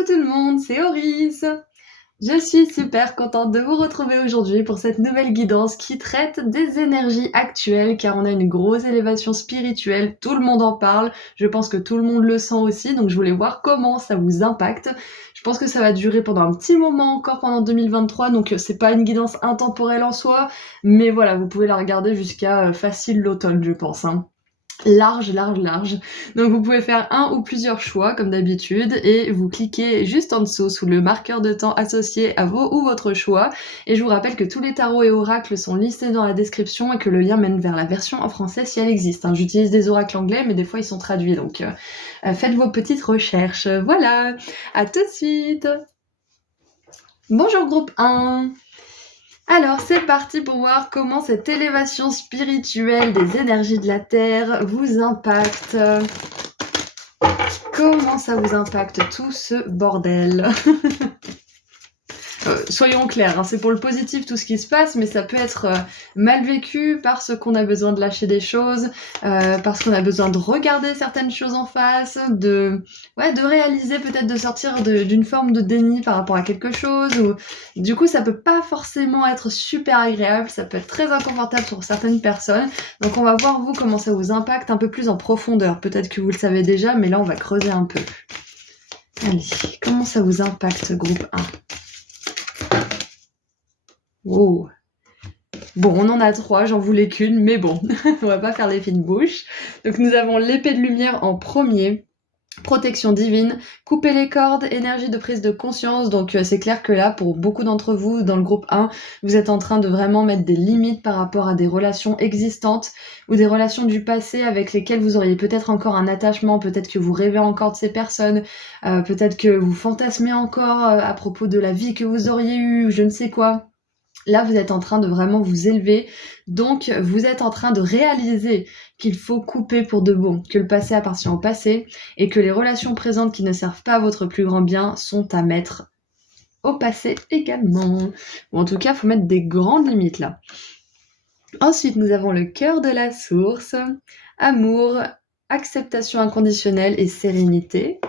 Coucou tout le monde, c'est Oris. Je suis super contente de vous retrouver aujourd'hui pour cette nouvelle guidance qui traite des énergies actuelles car on a une grosse élévation spirituelle, tout le monde en parle, je pense que tout le monde le sent aussi, donc je voulais voir comment ça vous impacte. Je pense que ça va durer pendant un petit moment encore pendant 2023, donc c'est pas une guidance intemporelle en soi, mais voilà, vous pouvez la regarder jusqu'à facile l'automne je pense. Large. Donc vous pouvez faire un ou plusieurs choix comme d'habitude et vous cliquez juste en dessous sous le marqueur de temps associé à vos ou votre choix. Et je vous rappelle que tous les tarots et oracles sont listés dans la description et que le lien mène vers la version en français si elle existe. J'utilise des oracles anglais mais des fois ils sont traduits donc faites vos petites recherches. Voilà, à tout de suite. Bonjour groupe 1. Alors c'est parti pour voir comment cette élévation spirituelle des énergies de la Terre vous impacte. Comment ça vous impacte tout ce bordel? Soyons clairs, c'est pour le positif tout ce qui se passe, mais ça peut être mal vécu parce qu'on a besoin de lâcher des choses, parce qu'on a besoin de regarder certaines choses en face, de réaliser, peut-être de sortir d'une forme de déni par rapport à quelque chose, ou du coup ça peut pas forcément être super agréable, ça peut être très inconfortable pour certaines personnes, donc on va voir vous comment ça vous impacte un peu plus en profondeur, peut-être que vous le savez déjà, mais là on va creuser un peu. Allez, comment ça vous impacte groupe 1? Oh. Bon, on en a 3, j'en voulais qu'une, mais bon, on va pas faire les fines bouches. Donc nous avons l'épée de lumière en premier, protection divine, couper les cordes, énergie de prise de conscience, donc c'est clair que là, pour beaucoup d'entre vous, dans le groupe 1, vous êtes en train de vraiment mettre des limites par rapport à des relations existantes ou des relations du passé avec lesquelles vous auriez peut-être encore un attachement, peut-être que vous rêvez encore de ces personnes, peut-être que vous fantasmez encore à propos de la vie que vous auriez eue, je ne sais quoi. Là, vous êtes en train de vraiment vous élever, donc vous êtes en train de réaliser qu'il faut couper pour de bon, que le passé appartient au passé, et que les relations présentes qui ne servent pas à votre plus grand bien sont à mettre au passé également. Ou en tout cas, il faut mettre des grandes limites là. Ensuite, nous avons le cœur de la source, amour, acceptation inconditionnelle et sérénité.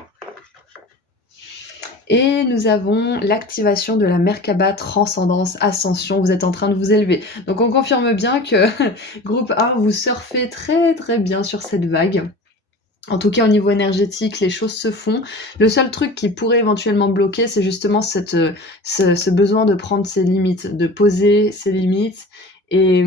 Et nous avons l'activation de la Merkaba, transcendance, ascension, vous êtes en train de vous élever. Donc on confirme bien que groupe 1, vous surfez très très bien sur cette vague. En tout cas au niveau énergétique, les choses se font. Le seul truc qui pourrait éventuellement bloquer, c'est justement ce besoin de prendre ses limites, de poser ses limites et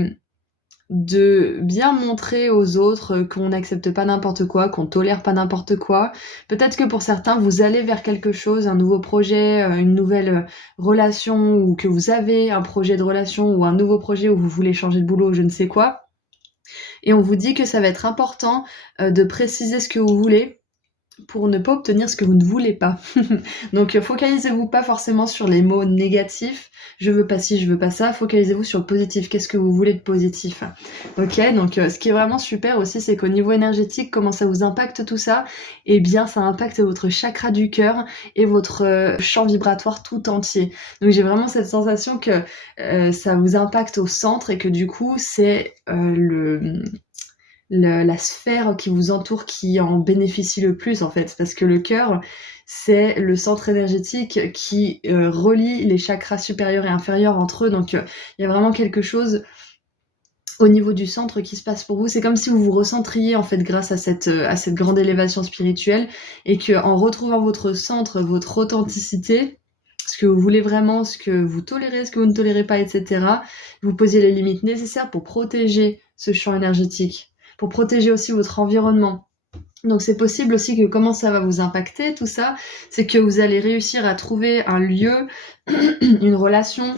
de bien montrer aux autres qu'on n'accepte pas n'importe quoi, qu'on tolère pas n'importe quoi. Peut-être que pour certains, vous allez vers quelque chose, un nouveau projet, une nouvelle relation, ou que vous avez un projet de relation ou un nouveau projet où vous voulez changer de boulot, je ne sais quoi. Et on vous dit que ça va être important de préciser ce que vous voulez pour ne pas obtenir ce que vous ne voulez pas. Donc focalisez-vous pas forcément sur les mots négatifs, je veux pas ci, je veux pas ça, focalisez-vous sur le positif, qu'est-ce que vous voulez de positif. Ok, donc ce qui est vraiment super aussi, c'est qu'au niveau énergétique, comment ça vous impacte tout ça? Eh bien ça impacte votre chakra du cœur et votre champ vibratoire tout entier. Donc j'ai vraiment cette sensation que ça vous impacte au centre et que du coup c'est la sphère qui vous entoure qui en bénéficie le plus en fait, parce que le cœur c'est le centre énergétique qui relie les chakras supérieurs et inférieurs entre eux, donc il y a vraiment quelque chose au niveau du centre qui se passe pour vous. C'est comme si vous vous recentriez en fait grâce à cette grande élévation spirituelle, et que en retrouvant votre centre, votre authenticité, ce que vous voulez vraiment, ce que vous tolérez, ce que vous ne tolérez pas, etc., vous posiez les limites nécessaires pour protéger ce champ énergétique, pour protéger aussi votre environnement. Donc c'est possible aussi que comment ça va vous impacter tout ça, c'est que vous allez réussir à trouver un lieu, une relation,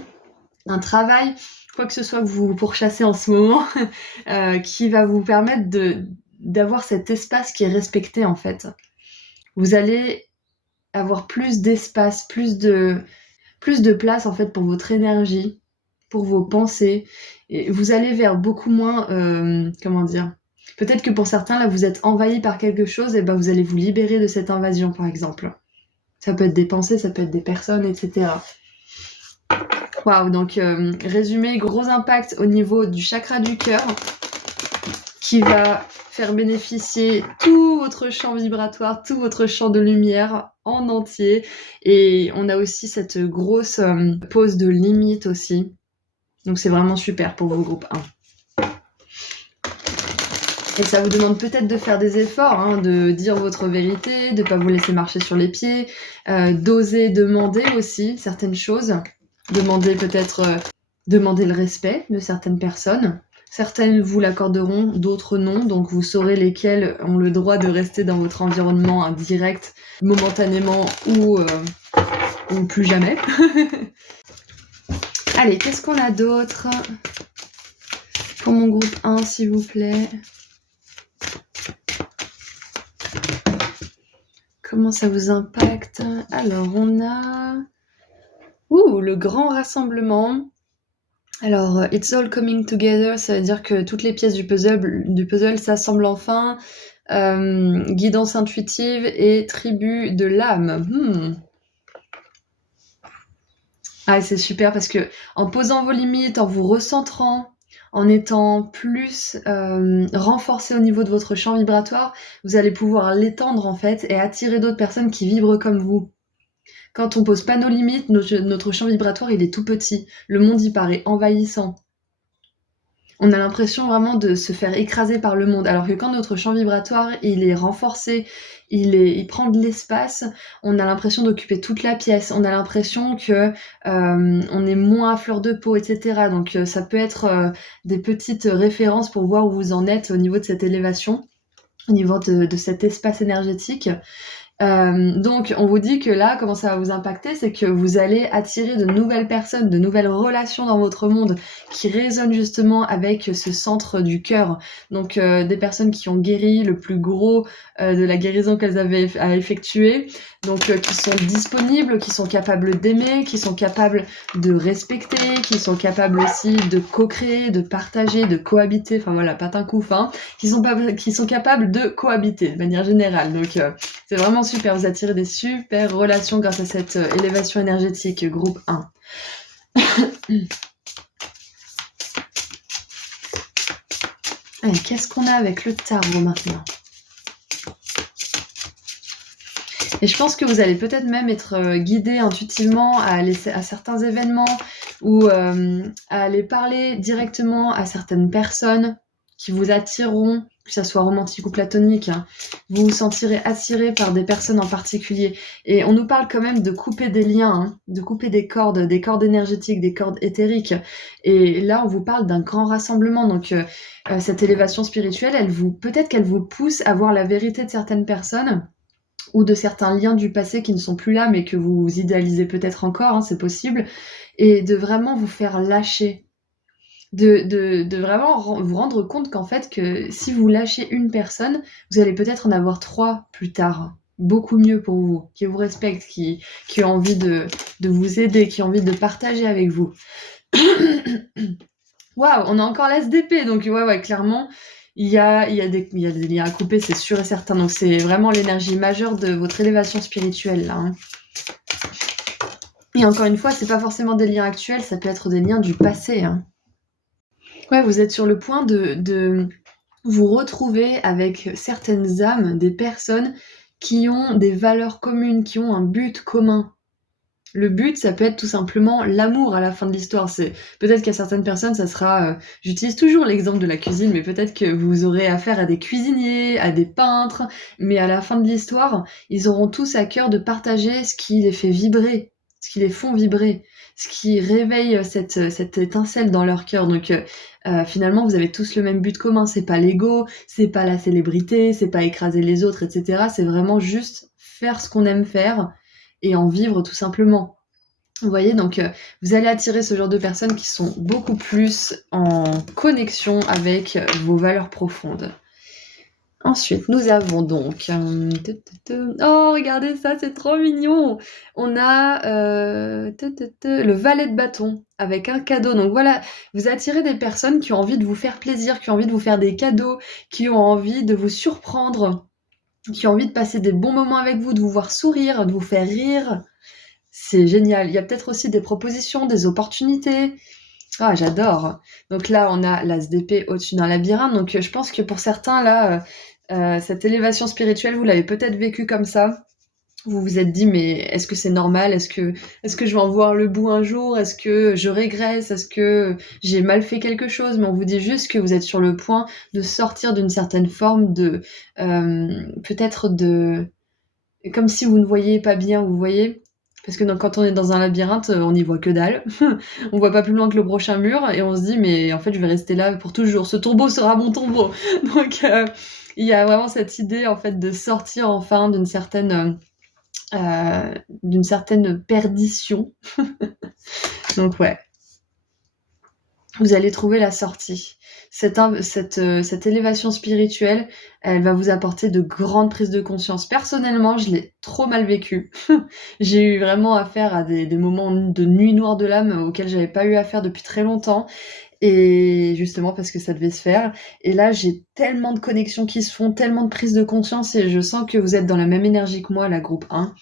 un travail, quoi que ce soit que vous pourchassez en ce moment, qui va vous permettre d'avoir cet espace qui est respecté en fait. Vous allez avoir plus d'espace, plus de place en fait pour votre énergie, pour vos pensées, et vous allez vers beaucoup moins, peut-être que pour certains, là, vous êtes envahi par quelque chose, et ben vous allez vous libérer de cette invasion, par exemple. Ça peut être des pensées, ça peut être des personnes, etc. Waouh, donc résumé, gros impact au niveau du chakra du cœur, qui va faire bénéficier tout votre champ vibratoire, tout votre champ de lumière en entier. Et on a aussi cette grosse pause de limite aussi. Donc c'est vraiment super pour vos groupes 1. Et ça vous demande peut-être de faire des efforts, hein, de dire votre vérité, de pas vous laisser marcher sur les pieds, d'oser demander aussi certaines choses, demander le respect de certaines personnes. Certaines vous l'accorderont, d'autres non, donc vous saurez lesquelles ont le droit de rester dans votre environnement direct, momentanément ou plus jamais. Allez, qu'est-ce qu'on a d'autre pour mon groupe 1, s'il vous plaît? Comment ça vous impacte? Alors, on a... le grand rassemblement. Alors, it's all coming together, ça veut dire que toutes les pièces du puzzle s'assemblent enfin. Guidance intuitive et tribu de l'âme. Ah, c'est super parce que en posant vos limites, en vous recentrant, en étant plus renforcé au niveau de votre champ vibratoire, vous allez pouvoir l'étendre en fait et attirer d'autres personnes qui vibrent comme vous. Quand on pose pas nos limites, notre champ vibratoire il est tout petit. Le monde y paraît envahissant. On a l'impression vraiment de se faire écraser par le monde, alors que quand notre champ vibratoire il est renforcé, il prend de l'espace, on a l'impression d'occuper toute la pièce, on a l'impression que on est moins à fleur de peau, etc. Donc ça peut être des petites références pour voir où vous en êtes au niveau de cette élévation, au niveau de cet espace énergétique. Donc on vous dit que là, comment ça va vous impacter, c'est que vous allez attirer de nouvelles personnes, de nouvelles relations dans votre monde qui résonnent justement avec ce centre du cœur. Donc des personnes qui ont guéri le plus gros de la guérison qu'elles avaient à effectuer, donc qui sont disponibles, qui sont capables d'aimer, qui sont capables de respecter, qui sont capables aussi de co-créer, de partager, de cohabiter, enfin voilà, patin coup fin, qui sont capables de cohabiter de manière générale. Donc c'est vraiment super, vous attirez des super relations grâce à cette élévation énergétique, groupe 1. Allez, qu'est-ce qu'on a avec le tarot maintenant? Et je pense que vous allez peut-être même être guidé intuitivement à aller à certains événements ou à aller parler directement à certaines personnes qui vous attireront, que ça soit romantique ou platonique, hein. Vous vous sentirez attiré par des personnes en particulier. Et on nous parle quand même de couper des liens, hein, de couper des cordes énergétiques, des cordes éthériques. Et là, on vous parle d'un grand rassemblement. Donc, cette élévation spirituelle, peut-être qu'elle vous pousse à voir la vérité de certaines personnes ou de certains liens du passé qui ne sont plus là, mais que vous idéalisez peut-être encore, hein, c'est possible, et de vraiment vous faire lâcher. De vraiment vous rendre compte qu'en fait, que si vous lâchez une personne, vous allez peut-être en avoir 3 plus tard, beaucoup mieux pour vous, qui vous respectent, qui ont envie de vous aider, qui ont envie de partager avec vous. Waouh, on a encore l'SDP, donc ouais, clairement, il y a des liens à couper, c'est sûr et certain. Donc c'est vraiment l'énergie majeure de votre élévation spirituelle, là, hein. Et encore une fois, c'est pas forcément des liens actuels, ça peut être des liens du passé, hein. Ouais, vous êtes sur le point de vous retrouver avec certaines âmes, des personnes qui ont des valeurs communes, qui ont un but commun. Le but, ça peut être tout simplement l'amour à la fin de l'histoire. Peut-être qu'à certaines personnes, ça sera... j'utilise toujours l'exemple de la cuisine, mais peut-être que vous aurez affaire à des cuisiniers, à des peintres, mais à la fin de l'histoire, ils auront tous à cœur de partager ce qui les fait vibrer, ce qui les font vibrer, ce qui réveille cette étincelle dans leur cœur. Donc finalement, vous avez tous le même but commun. C'est pas l'ego, c'est pas la célébrité, c'est pas écraser les autres, etc. C'est vraiment juste faire ce qu'on aime faire et en vivre tout simplement. Vous voyez, donc vous allez attirer ce genre de personnes qui sont beaucoup plus en connexion avec vos valeurs profondes. Ensuite, nous avons donc... oh, regardez ça, c'est trop mignon! On a le valet de bâton avec un cadeau. Donc voilà, vous attirez des personnes qui ont envie de vous faire plaisir, qui ont envie de vous faire des cadeaux, qui ont envie de vous surprendre, qui ont envie de passer des bons moments avec vous, de vous voir sourire, de vous faire rire. C'est génial. Il y a peut-être aussi des propositions, des opportunités. Ah, j'adore. Donc là, on a la SDP au-dessus d'un labyrinthe. Donc je pense que pour certains, là, cette élévation spirituelle, vous l'avez peut-être vécue comme ça. Vous vous êtes dit, mais est-ce que c'est normal? Est-ce que je vais en voir le bout un jour? Est-ce que je régresse? Est-ce que j'ai mal fait quelque chose? Mais on vous dit juste que vous êtes sur le point de sortir d'une certaine forme de, peut-être de, comme si vous ne voyiez pas bien, vous voyez? Parce que quand on est dans un labyrinthe, on n'y voit que dalle. On voit pas plus loin que le prochain mur et on se dit, mais en fait, je vais rester là pour toujours. Ce tombeau sera mon tombeau. Donc, il y a vraiment cette idée, en fait, de sortir enfin d'une certaine perdition. Donc ouais, vous allez trouver la sortie. Cette élévation spirituelle, elle va vous apporter de grandes prises de conscience. Personnellement, je l'ai trop mal vécu. J'ai eu vraiment affaire à des moments de nuit noire de l'âme auxquels j'avais pas eu affaire depuis très longtemps. Et justement parce que ça devait se faire. Et là, j'ai tellement de connexions qui se font, tellement de prises de conscience et je sens que vous êtes dans la même énergie que moi, la groupe 1.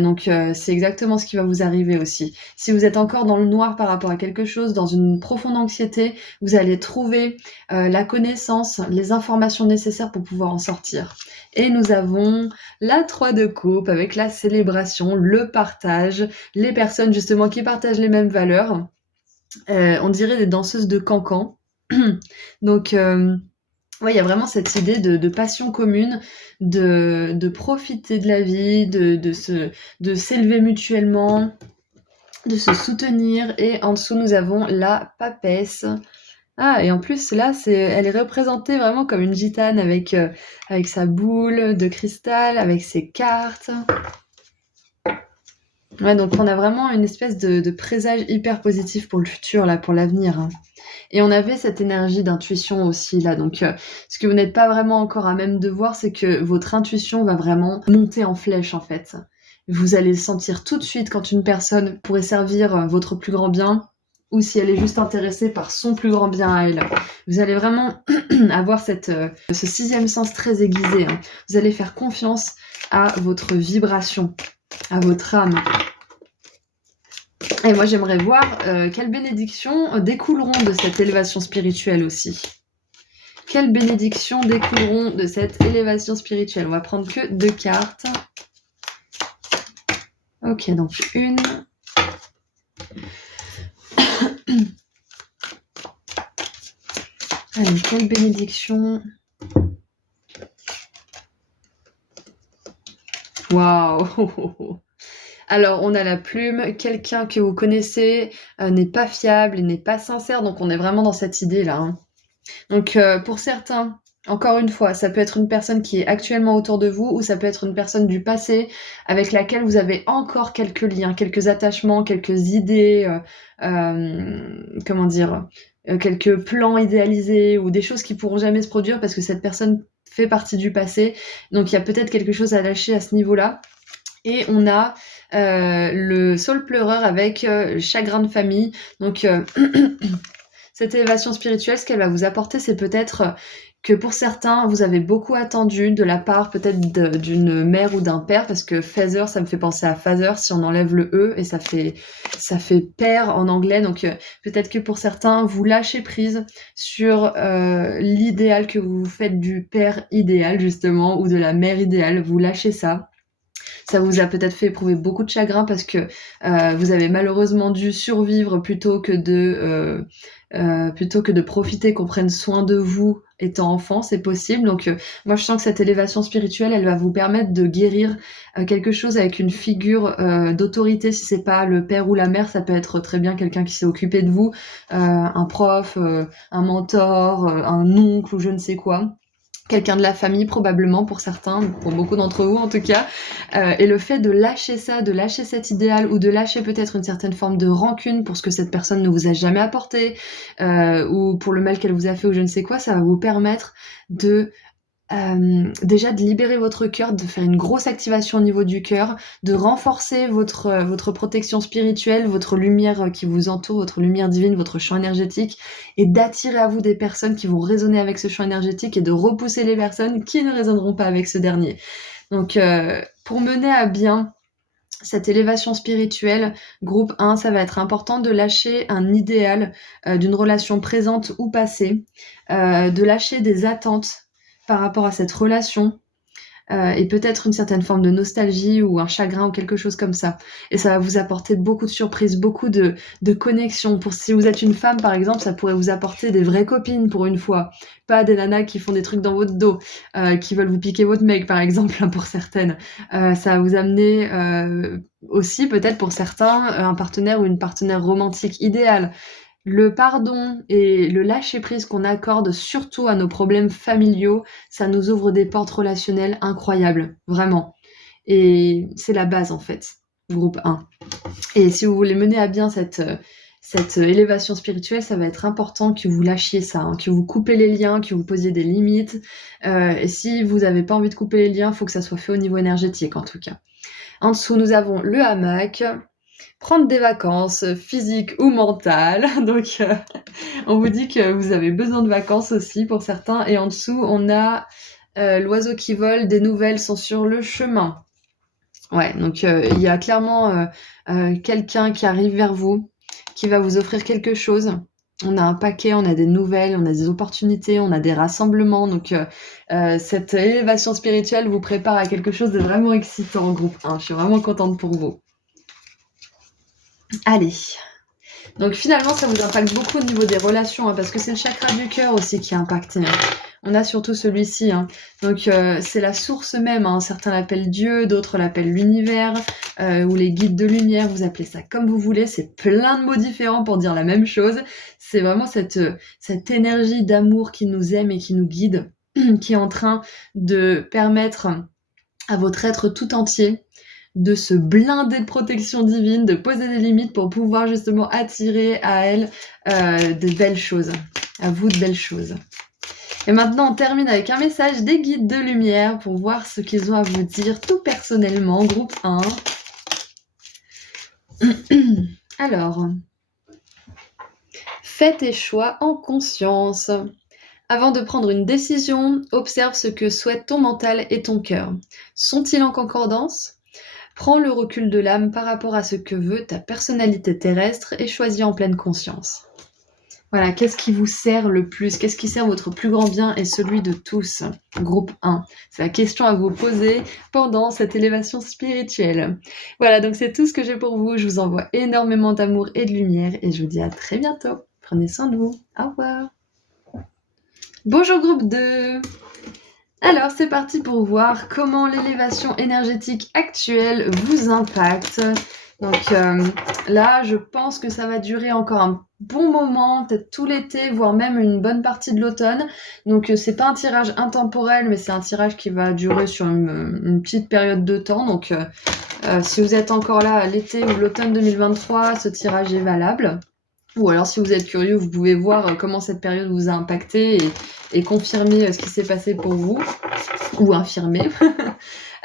Donc c'est exactement ce qui va vous arriver aussi. Si vous êtes encore dans le noir par rapport à quelque chose, dans une profonde anxiété, vous allez trouver la connaissance, les informations nécessaires pour pouvoir en sortir. Et nous avons la 3 de coupe avec la célébration, le partage, les personnes justement qui partagent les mêmes valeurs. On dirait des danseuses de cancan. Donc ouais, il y a vraiment cette idée de passion commune, de profiter de la vie, de s'élever mutuellement, de se soutenir. Et en dessous, nous avons la papesse. Ah, et en plus, là, elle est représentée vraiment comme une gitane avec sa boule de cristal, avec ses cartes. Ouais, donc on a vraiment une espèce de présage hyper positif pour le futur, là, pour l'avenir, hein. Et on avait cette énergie d'intuition aussi là. Donc, ce que vous n'êtes pas vraiment encore à même de voir, c'est que votre intuition va vraiment monter en flèche en fait. Vous allez sentir tout de suite quand une personne pourrait servir votre plus grand bien ou si elle est juste intéressée par son plus grand bien à elle. Vous allez vraiment avoir ce sixième sens très aiguisé, hein. Vous allez faire confiance à votre vibration, à votre âme. Et moi, j'aimerais voir quelles bénédictions découleront de cette élévation spirituelle aussi. Quelles bénédictions découleront de cette élévation spirituelle? On va prendre que 2 cartes. Ok, donc une. Allez, quelle bénédiction? Waouh! Alors, on a la plume, quelqu'un que vous connaissez n'est pas fiable, il n'est pas sincère, donc on est vraiment dans cette idée-là, hein. Donc, pour certains, encore une fois, ça peut être une personne qui est actuellement autour de vous ou ça peut être une personne du passé avec laquelle vous avez encore quelques liens, quelques attachements, quelques idées, comment dire, quelques plans idéalisés ou des choses qui pourront jamais se produire parce que cette personne fait partie du passé. Donc, il y a peut-être quelque chose à lâcher à ce niveau-là. Et on a le saule pleureur avec chagrin de famille. Donc, cette élévation spirituelle, ce qu'elle va vous apporter, c'est peut-être que pour certains, vous avez beaucoup attendu de la part peut-être d'une mère ou d'un père, parce que father, ça me fait penser à father si on enlève le E, et ça fait père en anglais. Donc peut-être que pour certains, vous lâchez prise sur l'idéal que vous faites du père idéal, justement, ou de la mère idéale. Vous lâchez ça. Ça vous a peut-être fait éprouver beaucoup de chagrin parce que vous avez malheureusement dû survivre plutôt que de profiter qu'on prenne soin de vous étant enfant, c'est possible. Donc moi je sens que cette élévation spirituelle, elle va vous permettre de guérir quelque chose avec une figure d'autorité. Si c'est pas le père ou la mère, ça peut être très bien quelqu'un qui s'est occupé de vous, un prof, un mentor, un oncle ou je ne sais quoi. Quelqu'un de la famille probablement pour certains, pour beaucoup d'entre vous en tout cas. Et le fait de lâcher ça, de lâcher cet idéal ou de lâcher peut-être une certaine forme de rancune pour ce que cette personne ne vous a jamais apporté ou pour le mal qu'elle vous a fait ou je ne sais quoi, ça va vous permettre de déjà de libérer votre cœur, de faire une grosse activation au niveau du cœur, de renforcer votre protection spirituelle, votre lumière qui vous entoure, votre lumière divine, votre champ énergétique, et d'attirer à vous des personnes qui vont résonner avec ce champ énergétique et de repousser les personnes qui ne résonneront pas avec ce dernier. Donc, pour mener à bien cette élévation spirituelle, groupe 1, ça va être important de lâcher un idéal d'une relation présente ou passée, de lâcher des attentes par rapport à cette relation, et peut-être une certaine forme de nostalgie ou un chagrin ou quelque chose comme ça. Et ça va vous apporter beaucoup de surprises, beaucoup de connexions. Pour si vous êtes une femme, par exemple, ça pourrait vous apporter des vraies copines pour une fois. Pas des nanas qui font des trucs dans votre dos, qui veulent vous piquer votre mec, par exemple, hein, pour certaines. Ça va vous amener aussi, peut-être pour certains, un partenaire ou une partenaire romantique idéale. Le pardon et le lâcher-prise qu'on accorde surtout à nos problèmes familiaux, ça nous ouvre des portes relationnelles incroyables, vraiment. Et c'est la base en fait, groupe 1. Et si vous voulez mener à bien cette élévation spirituelle, ça va être important que vous lâchiez ça, hein, que vous coupez les liens, que vous posiez des limites. Et si vous n'avez pas envie de couper les liens, il faut que ça soit fait au niveau énergétique en tout cas. En dessous, nous avons le hamac. Prendre des vacances physiques ou mentales. Donc, on vous dit que vous avez besoin de vacances aussi pour certains. Et en dessous, on a l'oiseau qui vole, des nouvelles sont sur le chemin. Ouais, donc il y a clairement quelqu'un qui arrive vers vous, qui va vous offrir quelque chose. On a un paquet, on a des nouvelles, on a des opportunités, on a des rassemblements. Donc, cette élévation spirituelle vous prépare à quelque chose de vraiment excitant, groupe 1. Je suis vraiment contente pour vous. Allez. Donc finalement, ça vous impacte beaucoup au niveau des relations, hein, parce que c'est le chakra du cœur aussi qui est impacté. Hein. On a surtout celui-ci. Hein. Donc c'est la source même. Hein. Certains l'appellent Dieu, d'autres l'appellent l'univers, ou les guides de lumière. Vous appelez ça comme vous voulez. C'est plein de mots différents pour dire la même chose. C'est vraiment cette énergie d'amour qui nous aime et qui nous guide, qui est en train de permettre à votre être tout entier de se blinder de protection divine, de poser des limites pour pouvoir justement attirer à elle de belles choses, à vous de belles choses. Et maintenant, on termine avec un message des guides de lumière pour voir ce qu'ils ont à vous dire tout personnellement, groupe 1. Alors, fais tes choix en conscience. Avant de prendre une décision, observe ce que souhaitent ton mental et ton cœur. Sont-ils en concordance ? Prends le recul de l'âme par rapport à ce que veut ta personnalité terrestre et choisis en pleine conscience. Voilà, qu'est-ce qui vous sert le plus ? Qu'est-ce qui sert votre plus grand bien et celui de tous ? Groupe 1. C'est la question à vous poser pendant cette élévation spirituelle. Voilà, donc c'est tout ce que j'ai pour vous. Je vous envoie énormément d'amour et de lumière et je vous dis à très bientôt. Prenez soin de vous. Au revoir. Bonjour groupe 2. Alors, c'est parti pour voir comment l'élévation énergétique actuelle vous impacte. Donc là, je pense que ça va durer encore un bon moment, peut-être tout l'été, voire même une bonne partie de l'automne. Donc c'est pas un tirage intemporel, mais c'est un tirage qui va durer sur une petite période de temps. Donc si vous êtes encore là à l'été ou l'automne 2023, ce tirage est valable. Ou alors, si vous êtes curieux, vous pouvez voir comment cette période vous a impacté et confirmer ce qui s'est passé pour vous, ou infirmer.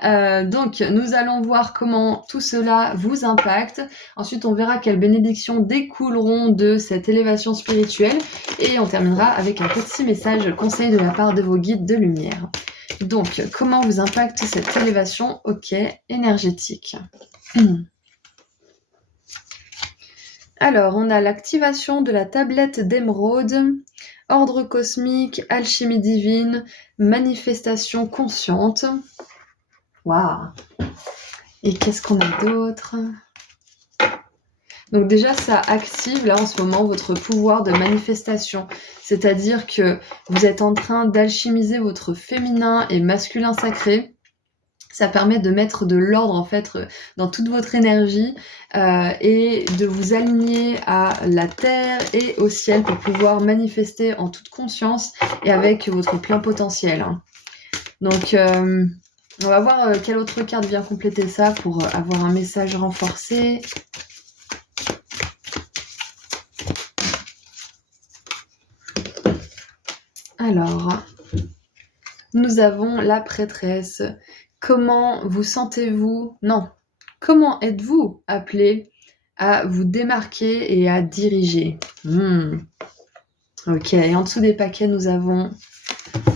Donc, nous allons voir comment tout cela vous impacte. Ensuite, on verra quelles bénédictions découleront de cette élévation spirituelle. Et on terminera avec un petit message conseil de la part de vos guides de lumière. Donc, comment vous impacte cette élévation énergétique ? Alors, on a l'activation de la tablette d'émeraude, ordre cosmique, alchimie divine, manifestation consciente. Waouh! Et qu'est-ce qu'on a d'autre? Donc déjà, ça active là en ce moment votre pouvoir de manifestation. C'est-à-dire que vous êtes en train d'alchimiser votre féminin et masculin sacré. Ça permet de mettre de l'ordre en fait dans toute votre énergie et de vous aligner à la terre et au ciel pour pouvoir manifester en toute conscience et avec votre plein potentiel. Donc on va voir quelle autre carte vient compléter ça pour avoir un message renforcé. Alors, nous avons la prêtresse. Comment vous sentez-vous ? Non. Comment êtes-vous appelé à vous démarquer et à diriger ? Ok, et en dessous des paquets, nous avons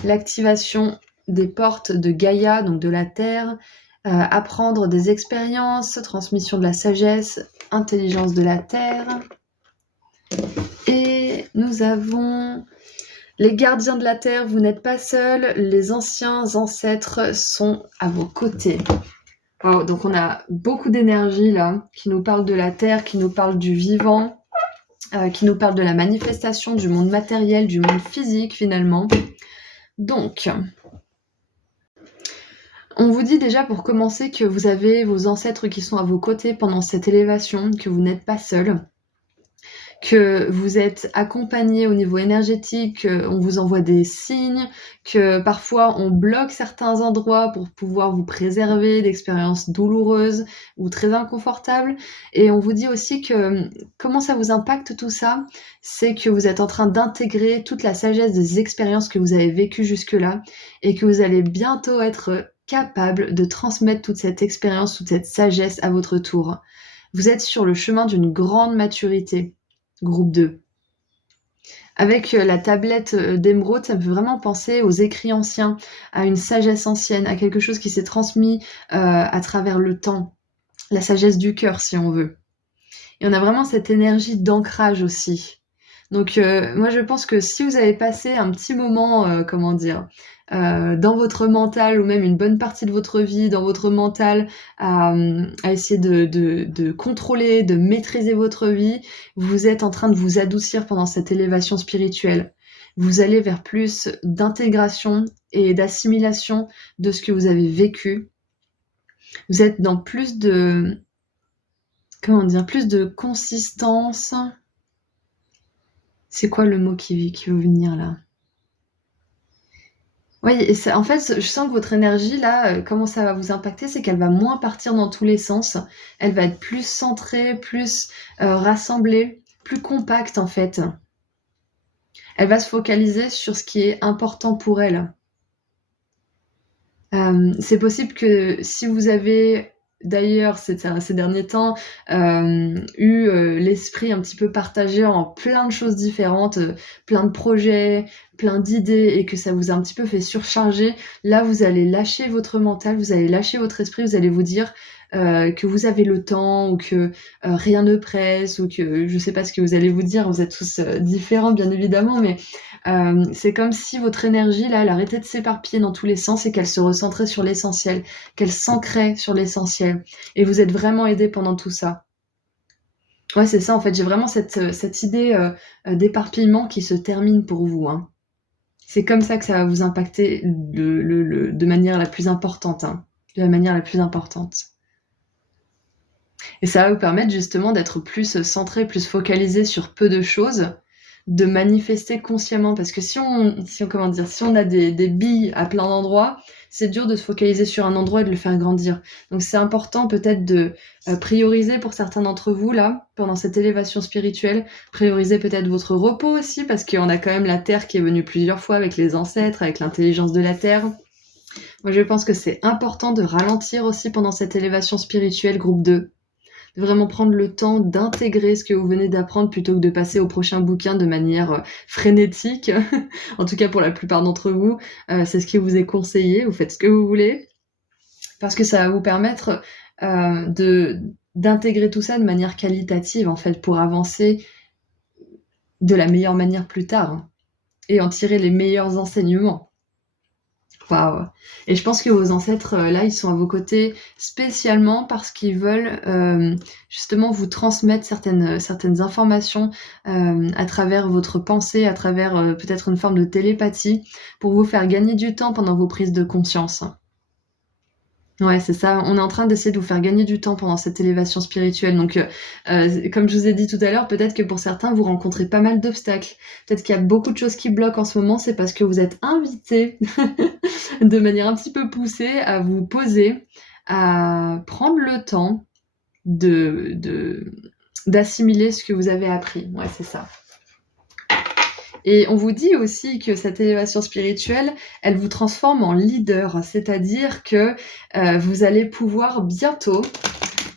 l'activation des portes de Gaïa, donc de la Terre, apprendre des expériences, transmission de la sagesse, intelligence de la terre. Et nous avons les gardiens de la terre, vous n'êtes pas seuls, les anciens ancêtres sont à vos côtés. Wow, donc on a beaucoup d'énergie là, qui nous parle de la terre, qui nous parle du vivant, qui nous parle de la manifestation du monde matériel, du monde physique finalement. Donc, on vous dit déjà pour commencer que vous avez vos ancêtres qui sont à vos côtés pendant cette élévation, que vous n'êtes pas seul, que vous êtes accompagné au niveau énergétique, on vous envoie des signes, que parfois on bloque certains endroits pour pouvoir vous préserver d'expériences douloureuses ou très inconfortables. Et on vous dit aussi que comment ça vous impacte tout ça, c'est que vous êtes en train d'intégrer toute la sagesse des expériences que vous avez vécues jusque-là et que vous allez bientôt être capable de transmettre toute cette expérience, toute cette sagesse à votre tour. Vous êtes sur le chemin d'une grande maturité. Groupe 2. Avec la tablette d'émeraude, ça me fait vraiment penser aux écrits anciens, à une sagesse ancienne, à quelque chose qui s'est transmis à travers le temps, la sagesse du cœur si on veut. Et on a vraiment cette énergie d'ancrage aussi. Donc moi je pense que si vous avez passé un petit moment, dans votre mental ou même une bonne partie de votre vie dans votre mental à essayer de contrôler, de maîtriser votre vie, vous êtes en train de vous adoucir pendant cette élévation spirituelle. Vous allez vers plus d'intégration et d'assimilation de ce que vous avez vécu. Vous êtes dans plus de consistance. C'est quoi le mot qui veut venir là? Oui, et en fait, je sens que votre énergie là, comment ça va vous impacter, c'est qu'elle va moins partir dans tous les sens. Elle va être plus centrée, plus rassemblée, plus compacte en fait. Elle va se focaliser sur ce qui est important pour elle. C'est possible que si vous avez d'ailleurs ces derniers temps eu l'esprit un petit peu partagé en plein de choses différentes, plein de projets, plein d'idées et que ça vous a un petit peu fait surcharger, là vous allez lâcher votre mental, vous allez lâcher votre esprit, vous allez vous dire que vous avez le temps ou que rien ne presse ou que je sais pas ce que vous allez vous dire, vous êtes tous différents bien évidemment, mais c'est comme si votre énergie là, elle arrêtait de s'éparpiller dans tous les sens et qu'elle se recentrait sur l'essentiel, qu'elle s'ancrait sur l'essentiel. Et vous êtes vraiment aidé pendant tout ça. Ouais, c'est ça en fait, j'ai vraiment cette idée d'éparpillement qui se termine pour vous, hein. C'est comme ça que ça va vous impacter de manière la plus importante, hein, de la manière la plus importante. Et ça va vous permettre justement d'être plus centré, plus focalisé sur peu de choses, de manifester consciemment. Parce que si on a des billes à plein d'endroits, c'est dur de se focaliser sur un endroit et de le faire grandir. Donc c'est important peut-être de prioriser pour certains d'entre vous là, pendant cette élévation spirituelle, prioriser peut-être votre repos aussi, parce qu'on a quand même la Terre qui est venue plusieurs fois avec les ancêtres, avec l'intelligence de la Terre. Moi je pense que c'est important de ralentir aussi pendant cette élévation spirituelle groupe 2. De vraiment prendre le temps d'intégrer ce que vous venez d'apprendre plutôt que de passer au prochain bouquin de manière frénétique. En tout cas, pour la plupart d'entre vous, c'est ce qui vous est conseillé. Vous faites ce que vous voulez. Parce que ça va vous permettre d'intégrer tout ça de manière qualitative, en fait, pour avancer de la meilleure manière plus tard. Hein, et en tirer les meilleurs enseignements. Waouh. Et je pense que vos ancêtres, là, ils sont à vos côtés spécialement parce qu'ils veulent justement vous transmettre certaines informations à travers votre pensée, à travers peut-être une forme de télépathie, pour vous faire gagner du temps pendant vos prises de conscience. Ouais, c'est ça. On est en train d'essayer de vous faire gagner du temps pendant cette élévation spirituelle. Donc, comme je vous ai dit tout à l'heure, peut-être que pour certains, vous rencontrez pas mal d'obstacles. Peut-être qu'il y a beaucoup de choses qui bloquent en ce moment. C'est parce que vous êtes invités de manière un petit peu poussée à vous poser, à prendre le temps d'assimiler ce que vous avez appris. Ouais, c'est ça. Et on vous dit aussi que cette élévation spirituelle, elle vous transforme en leader, c'est-à-dire que vous allez pouvoir bientôt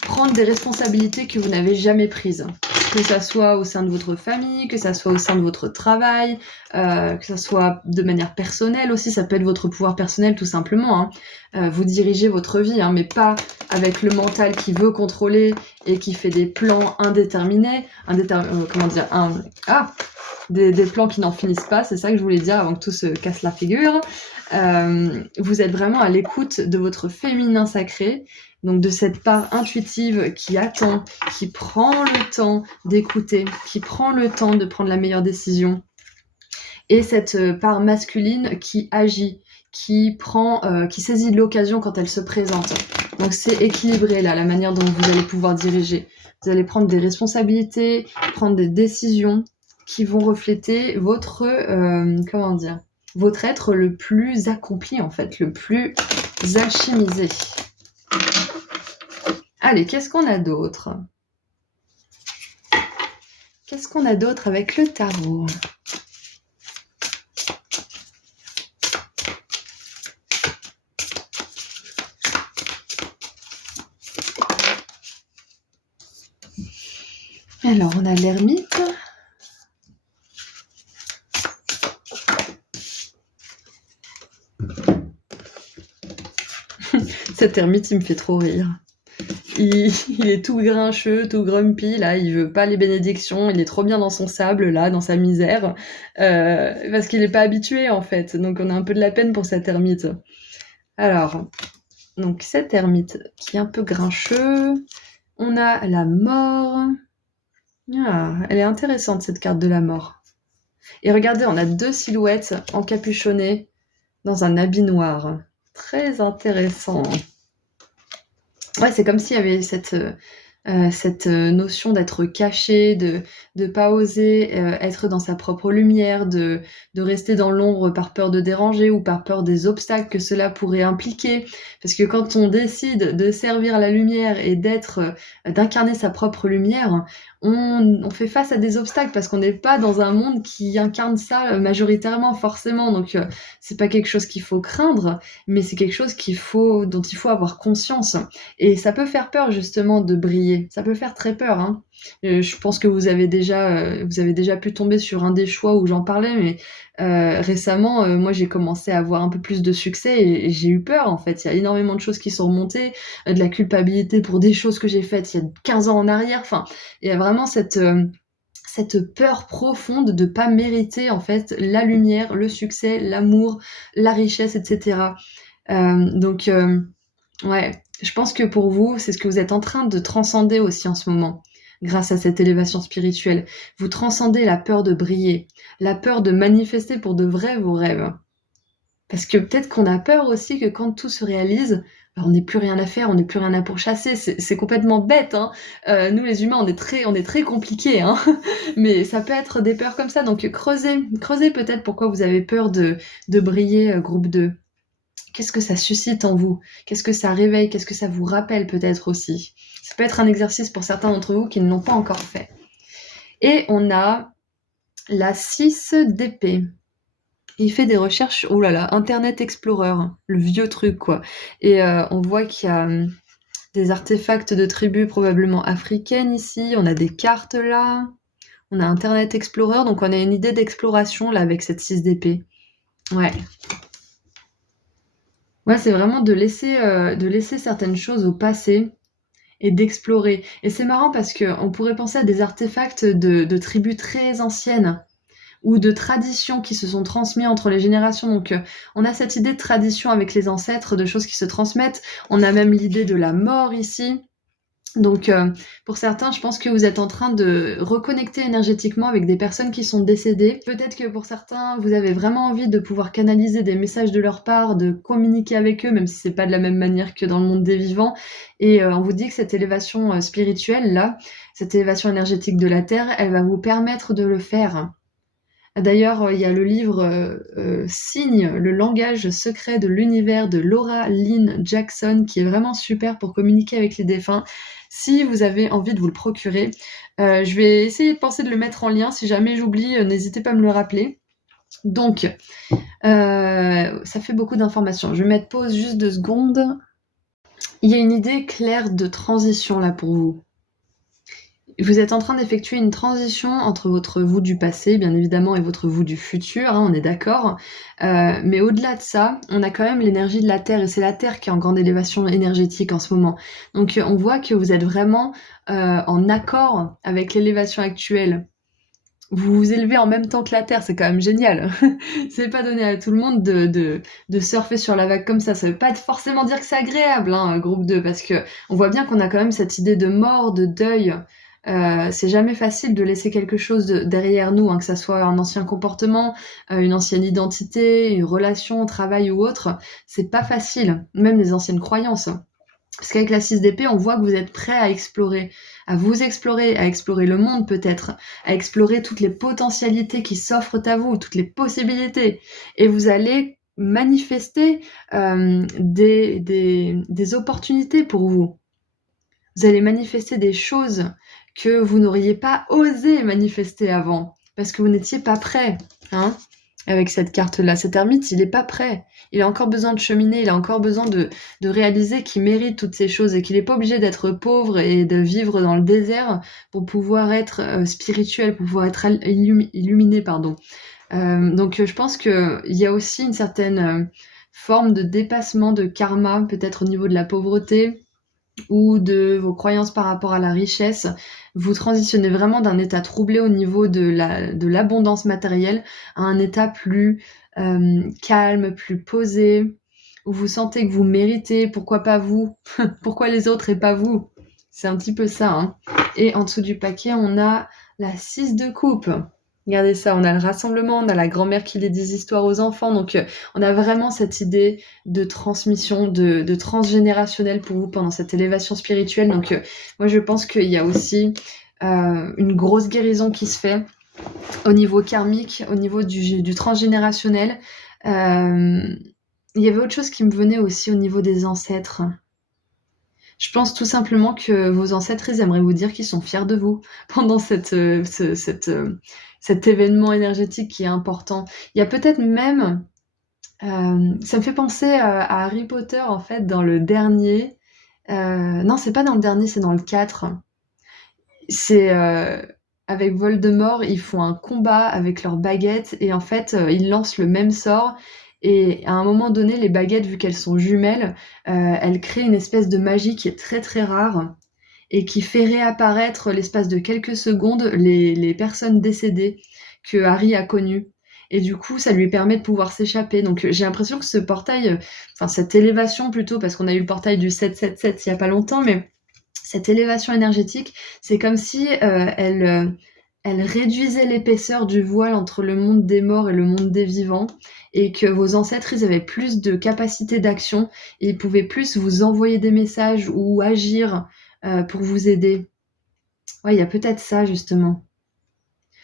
prendre des responsabilités que vous n'avez jamais prises. que ça soit au sein de votre famille, que ça soit au sein de votre travail, que ça soit de manière personnelle aussi, ça peut être votre pouvoir personnel tout simplement, hein. Vous dirigez votre vie, hein, mais pas avec le mental qui veut contrôler et qui fait des plans indéterminés, des plans qui n'en finissent pas, c'est ça que je voulais dire avant que tout se casse la figure. Vous êtes vraiment à l'écoute de votre féminin sacré, donc de cette part intuitive qui attend, qui prend le temps d'écouter, qui prend le temps de prendre la meilleure décision, et cette part masculine qui agit, qui saisit l'occasion quand elle se présente. Donc c'est équilibré là, la manière dont vous allez pouvoir diriger. Vous allez prendre des responsabilités, prendre des décisions qui vont refléter votre être le plus accompli en fait, le plus alchimisé. Allez, qu'est-ce qu'on a d'autre? Qu'est-ce qu'on a d'autre avec le tarot? Alors, on a l'ermite. Cet ermite, il me fait trop rire. Il est tout grincheux, tout grumpy, là, il veut pas les bénédictions, il est trop bien dans son sable, là, dans sa misère, parce qu'il est pas habitué, en fait. Donc on a un peu de la peine pour cet ermite. Alors, donc cet ermite qui est un peu grincheux, on a la mort. Ah, elle est intéressante, cette carte de la mort. Et regardez, on a 2 silhouettes encapuchonnées dans un habit noir. Très intéressant. Ouais, c'est comme s'il y avait cette notion d'être caché, de pas oser être dans sa propre lumière, de rester dans l'ombre par peur de déranger ou par peur des obstacles que cela pourrait impliquer. Parce que quand on décide de servir la lumière et d'incarner sa propre lumière, on fait face à des obstacles parce qu'on n'est pas dans un monde qui incarne ça majoritairement forcément. Donc c'est pas quelque chose qu'il faut craindre, mais c'est quelque chose dont il faut avoir conscience. Et ça peut faire peur justement de briller. Ça peut faire très peur, hein. Je pense que vous avez déjà pu tomber sur un des choix où j'en parlais, mais récemment, moi j'ai commencé à avoir un peu plus de succès et j'ai eu peur en fait. Il y a énormément de choses qui sont remontées, de la culpabilité pour des choses que j'ai faites il y a 15 ans en arrière. Enfin, il y a vraiment cette peur profonde de pas mériter en fait la lumière, le succès, l'amour, la richesse, etc. Donc ouais, je pense que pour vous, c'est ce que vous êtes en train de transcender aussi en ce moment, grâce à cette élévation spirituelle. Vous transcendez la peur de briller, la peur de manifester pour de vrai vos rêves. Parce que peut-être qu'on a peur aussi que quand tout se réalise, on n'ait plus rien à faire, on n'ait plus rien à pourchasser. C'est complètement bête, hein. Nous les humains, on est très compliqués, hein. Mais ça peut être des peurs comme ça. Donc creusez peut-être pourquoi vous avez peur de briller, groupe 2. Qu'est-ce que ça suscite en vous? Qu'est-ce que ça réveille? Qu'est-ce que ça vous rappelle peut-être aussi? Ça peut être un exercice pour certains d'entre vous qui ne l'ont pas encore fait. Et on a la 6 d'épée. Il fait des recherches, oh là là, Internet Explorer, le vieux truc quoi. Et on voit qu'il y a des artefacts de tribus probablement africaines ici, on a des cartes là, on a Internet Explorer, donc on a une idée d'exploration là avec cette 6 d'épée. Ouais. Ouais, c'est vraiment de laisser certaines choses au passé et d'explorer. Et c'est marrant parce qu'on pourrait penser à des artefacts de tribus très anciennes ou de traditions qui se sont transmises entre les générations. Donc on a cette idée de tradition avec les ancêtres, de choses qui se transmettent. On a même l'idée de la mort ici. Donc pour certains, je pense que vous êtes en train de reconnecter énergétiquement avec des personnes qui sont décédées. Peut-être que pour certains, vous avez vraiment envie de pouvoir canaliser des messages de leur part, de communiquer avec eux, même si c'est pas de la même manière que dans le monde des vivants. Et on vous dit que cette élévation spirituelle là, cette élévation énergétique de la Terre, elle va vous permettre de le faire. D'ailleurs, il y a le livre Signe, le langage secret de l'univers de Laura Lynn Jackson qui est vraiment super pour communiquer avec les défunts. Si vous avez envie de vous le procurer, je vais essayer de penser de le mettre en lien. Si jamais j'oublie, n'hésitez pas à me le rappeler. Donc, ça fait beaucoup d'informations. Je vais mettre pause juste 2 secondes. Il y a une idée claire de transition là pour vous. Vous êtes en train d'effectuer une transition entre votre vous du passé, bien évidemment, et votre vous du futur, hein, on est d'accord. Mais au-delà de ça, on a quand même l'énergie de la Terre, et c'est la Terre qui est en grande élévation énergétique en ce moment. Donc on voit que vous êtes vraiment en accord avec l'élévation actuelle. Vous vous élevez en même temps que la Terre, c'est quand même génial. C'est pas donné à tout le monde de surfer sur la vague comme ça. Ça veut pas forcément dire que c'est agréable, hein, groupe 2, parce que on voit bien qu'on a quand même cette idée de mort, de deuil. C'est jamais facile de laisser quelque chose derrière nous, hein, que ça soit un ancien comportement, une ancienne identité, une relation, travail ou autre. C'est pas facile, même les anciennes croyances. Parce qu'avec la 6 d'épée, on voit que vous êtes prêt à explorer, à vous explorer, à explorer le monde peut-être, à explorer toutes les potentialités qui s'offrent à vous, toutes les possibilités. Et vous allez manifester des opportunités pour vous. Vous allez manifester des choses que vous n'auriez pas osé manifester avant, parce que vous n'étiez pas prêt, hein. Avec cette carte-là, cet ermite, il n'est pas prêt. Il a encore besoin de cheminer, il a encore besoin de réaliser qu'il mérite toutes ces choses et qu'il n'est pas obligé d'être pauvre et de vivre dans le désert pour pouvoir être spirituel, pour pouvoir être illuminé, pardon. Donc je pense qu'il y a aussi une certaine forme de dépassement de karma, peut-être au niveau de la pauvreté ou de vos croyances par rapport à la richesse. Vous transitionnez vraiment d'un état troublé au niveau de l'abondance matérielle à un état plus calme, plus posé, où vous sentez que vous méritez, pourquoi pas vous, pourquoi les autres et pas vous. C'est un petit peu ça, hein. Et en dessous du paquet, on a la 6 de coupe. Regardez ça, on a le rassemblement, on a la grand-mère qui lit des histoires aux enfants, donc on a vraiment cette idée de transmission, de transgénérationnel pour vous pendant cette élévation spirituelle. Donc moi je pense qu'il y a aussi une grosse guérison qui se fait au niveau karmique, au niveau du transgénérationnel. Il y avait autre chose qui me venait aussi au niveau des ancêtres. Je pense tout simplement que vos ancêtres, ils aimeraient vous dire qu'ils sont fiers de vous pendant cet événement énergétique qui est important. Il y a peut-être même, ça me fait penser à Harry Potter en fait, dans le dernier. Non, c'est pas dans le dernier, c'est dans le 4. C'est avec Voldemort, ils font un combat avec leurs baguettes et en fait, ils lancent le même sort. Et à un moment donné, les baguettes, vu qu'elles sont jumelles, elles créent une espèce de magie qui est très très rare et qui fait réapparaître l'espace de quelques secondes les personnes décédées que Harry a connues. Et du coup, ça lui permet de pouvoir s'échapper. Donc j'ai l'impression que ce portail, enfin cette élévation plutôt, parce qu'on a eu le portail du 777 il y a pas longtemps, mais cette élévation énergétique, c'est comme si elle réduisait l'épaisseur du voile entre le monde des morts et le monde des vivants, et que vos ancêtres, ils avaient plus de capacité d'action, et ils pouvaient plus vous envoyer des messages ou agir pour vous aider. Ouais, il y a peut-être ça, justement.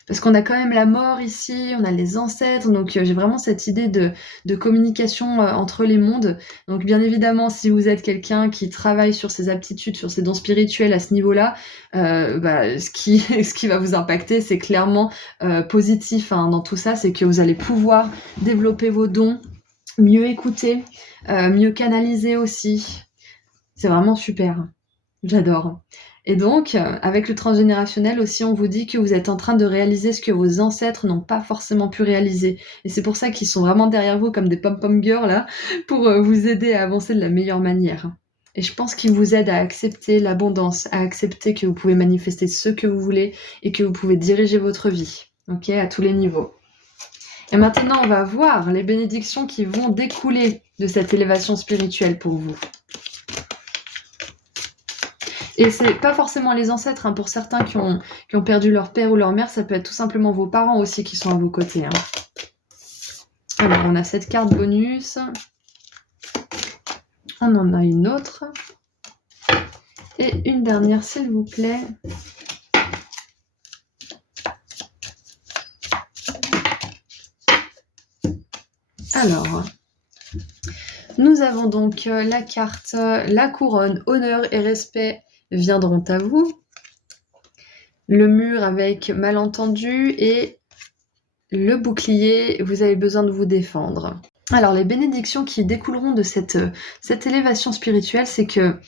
Parce qu'on a quand même la mort ici, on a les ancêtres, donc j'ai vraiment cette idée de communication entre les mondes. Donc bien évidemment, si vous êtes quelqu'un qui travaille sur ses aptitudes, sur ses dons spirituels à ce niveau-là, ce qui va vous impacter, c'est clairement positif, hein, dans tout ça, c'est que vous allez pouvoir développer vos dons, mieux écouter, mieux canaliser aussi. C'est vraiment super. J'adore. Et donc, avec le transgénérationnel aussi, on vous dit que vous êtes en train de réaliser ce que vos ancêtres n'ont pas forcément pu réaliser. Et c'est pour ça qu'ils sont vraiment derrière vous comme des pom-pom girls, là, pour vous aider à avancer de la meilleure manière. Et je pense qu'ils vous aident à accepter l'abondance, à accepter que vous pouvez manifester ce que vous voulez et que vous pouvez diriger votre vie, ok, à tous les niveaux. Et maintenant, on va voir les bénédictions qui vont découler de cette élévation spirituelle pour vous. Et c'est pas forcément les ancêtres, hein. Pour certains qui ont perdu leur père ou leur mère, ça peut être tout simplement vos parents aussi qui sont à vos côtés, hein. Alors, on a cette carte bonus. On en a une autre. Et une dernière, s'il vous plaît. Alors, nous avons donc la carte, la couronne, honneur et respect viendront à vous. Le mur avec malentendu et le bouclier, vous avez besoin de vous défendre. Alors les bénédictions qui découleront de cette élévation spirituelle, c'est que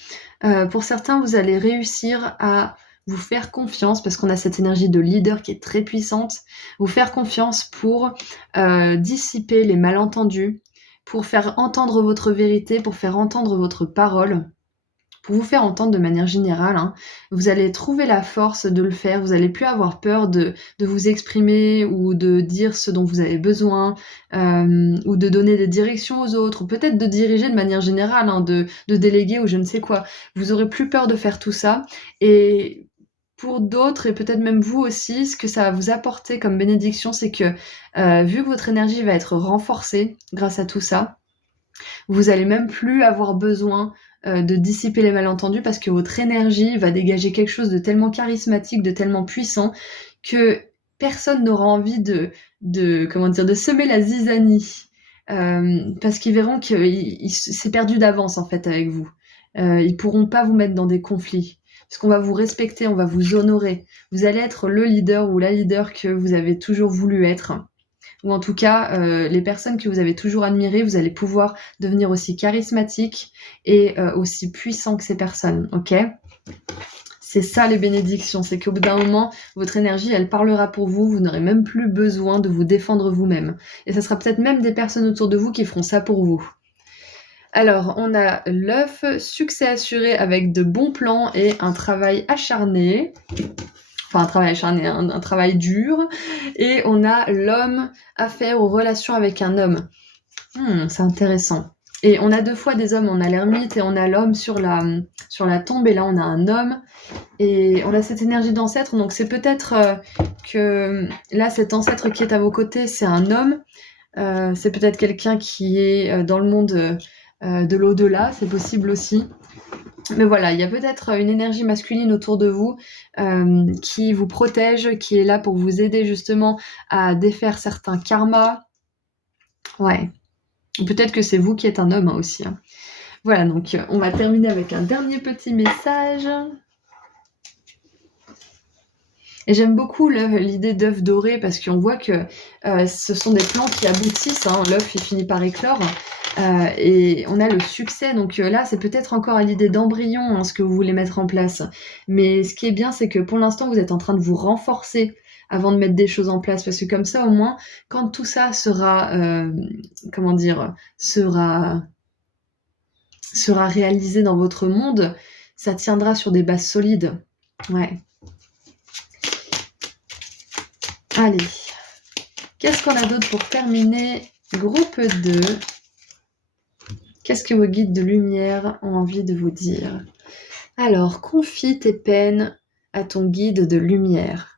pour certains, vous allez réussir à vous faire confiance, parce qu'on a cette énergie de leader qui est très puissante, vous faire confiance pour dissiper les malentendus, pour faire entendre votre vérité, pour faire entendre votre parole, pour vous faire entendre de manière générale, hein. Vous allez trouver la force de le faire, vous allez plus avoir peur de vous exprimer ou de dire ce dont vous avez besoin, ou de donner des directions aux autres, ou peut-être de diriger de manière générale, hein, de déléguer ou je ne sais quoi. Vous aurez plus peur de faire tout ça et pour d'autres et peut-être même vous aussi, ce que ça va vous apporter comme bénédiction, c'est que, vu que votre énergie va être renforcée grâce à tout ça, vous allez même plus avoir besoin de dissiper les malentendus parce que votre énergie va dégager quelque chose de tellement charismatique, de tellement puissant que personne n'aura envie de semer la zizanie. Parce qu'ils verront que c'est perdu d'avance en fait avec vous. Ils pourront pas vous mettre dans des conflits. Parce qu'on va vous respecter, on va vous honorer. Vous allez être le leader ou la leader que vous avez toujours voulu être. Ou en tout cas, les personnes que vous avez toujours admirées, vous allez pouvoir devenir aussi charismatique et aussi puissant que ces personnes, ok? C'est ça les bénédictions, c'est qu'au bout d'un moment, votre énergie, elle parlera pour vous, vous n'aurez même plus besoin de vous défendre vous-même. Et ça sera peut-être même des personnes autour de vous qui feront ça pour vous. Alors, on a l'œuf, succès assuré avec de bons plans et un travail acharné. Enfin, un travail acharné, un travail dur. Et on a l'homme, affaire ou relation avec un homme. C'est intéressant. Et on a 2 fois des hommes, on a l'ermite et on a l'homme sur la tombe, et là on a un homme, et on a cette énergie d'ancêtre, donc c'est peut-être que là cet ancêtre qui est à vos côtés, c'est un homme, c'est peut-être quelqu'un qui est dans le monde de l'au-delà, c'est possible aussi. Mais voilà, il y a peut-être une énergie masculine autour de vous qui vous protège, qui est là pour vous aider justement à défaire certains karmas. Ouais. Peut-être que c'est vous qui êtes un homme, hein, aussi, hein. Voilà, donc on va terminer avec un dernier petit message. Et j'aime beaucoup l'idée d'œuf doré parce qu'on voit que ce sont des plants qui aboutissent, hein. L'œuf, il finit par éclore. Et on a le succès, donc là, c'est peut-être encore à l'idée d'embryon, hein, ce que vous voulez mettre en place. Mais ce qui est bien, c'est que pour l'instant, vous êtes en train de vous renforcer avant de mettre des choses en place, parce que comme ça, au moins, quand tout ça sera, sera réalisé dans votre monde, ça tiendra sur des bases solides. Ouais. Allez. Qu'est-ce qu'on a d'autre pour terminer? Groupe 2. Qu'est-ce que vos guides de lumière ont envie de vous dire? Alors, confie tes peines à ton guide de lumière.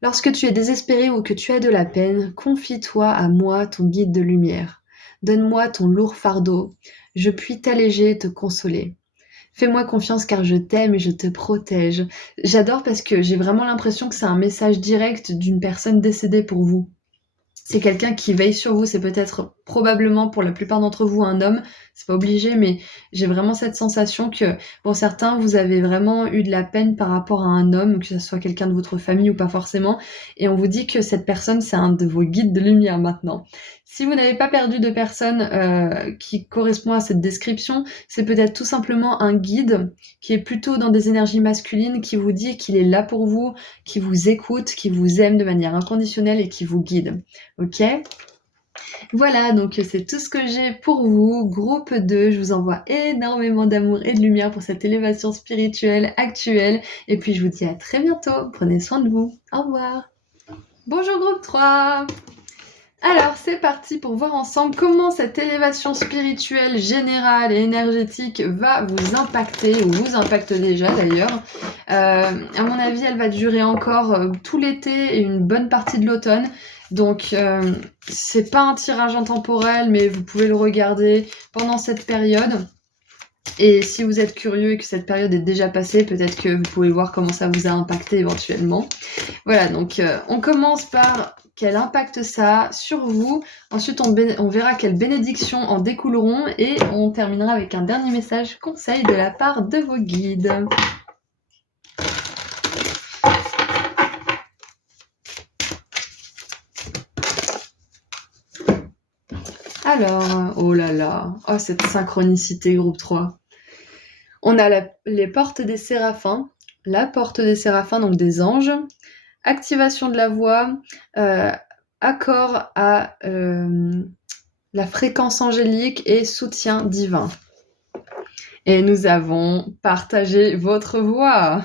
Lorsque tu es désespéré ou que tu as de la peine, confie-toi à moi, ton guide de lumière. Donne-moi ton lourd fardeau, je puis t'alléger et te consoler. Fais-moi confiance car je t'aime et je te protège. J'adore parce que j'ai vraiment l'impression que c'est un message direct d'une personne décédée pour vous. C'est quelqu'un qui veille sur vous, c'est peut-être probablement pour la plupart d'entre vous un homme, c'est pas obligé, mais j'ai vraiment cette sensation que pour certains, vous avez vraiment eu de la peine par rapport à un homme, que ce soit quelqu'un de votre famille ou pas forcément, et on vous dit que cette personne, c'est un de vos guides de lumière maintenant. Si vous n'avez pas perdu de personne qui correspond à cette description, c'est peut-être tout simplement un guide qui est plutôt dans des énergies masculines, qui vous dit qu'il est là pour vous, qui vous écoute, qui vous aime de manière inconditionnelle et qui vous guide. Ok? Voilà, donc c'est tout ce que j'ai pour vous. Groupe 2, je vous envoie énormément d'amour et de lumière pour cette élévation spirituelle actuelle. Et puis je vous dis à très bientôt. Prenez soin de vous. Au revoir. Bonjour groupe 3. Alors c'est parti pour voir ensemble comment cette élévation spirituelle générale et énergétique va vous impacter, ou vous impacte déjà d'ailleurs. À mon avis, elle va durer encore tout l'été et une bonne partie de l'automne. Donc c'est pas un tirage intemporel, mais vous pouvez le regarder pendant cette période. Et si vous êtes curieux et que cette période est déjà passée, peut-être que vous pouvez voir comment ça vous a impacté éventuellement. Voilà, donc on commence par quel impact ça a sur vous. Ensuite, on verra quelles bénédictions en découleront. Et on terminera avec un dernier message conseil de la part de vos guides. Alors, oh là là, oh cette synchronicité groupe 3. On a les portes des séraphins, la porte des séraphins, donc des anges, activation de la voix, accord à la fréquence angélique et soutien divin. Et nous avons partagé votre voix.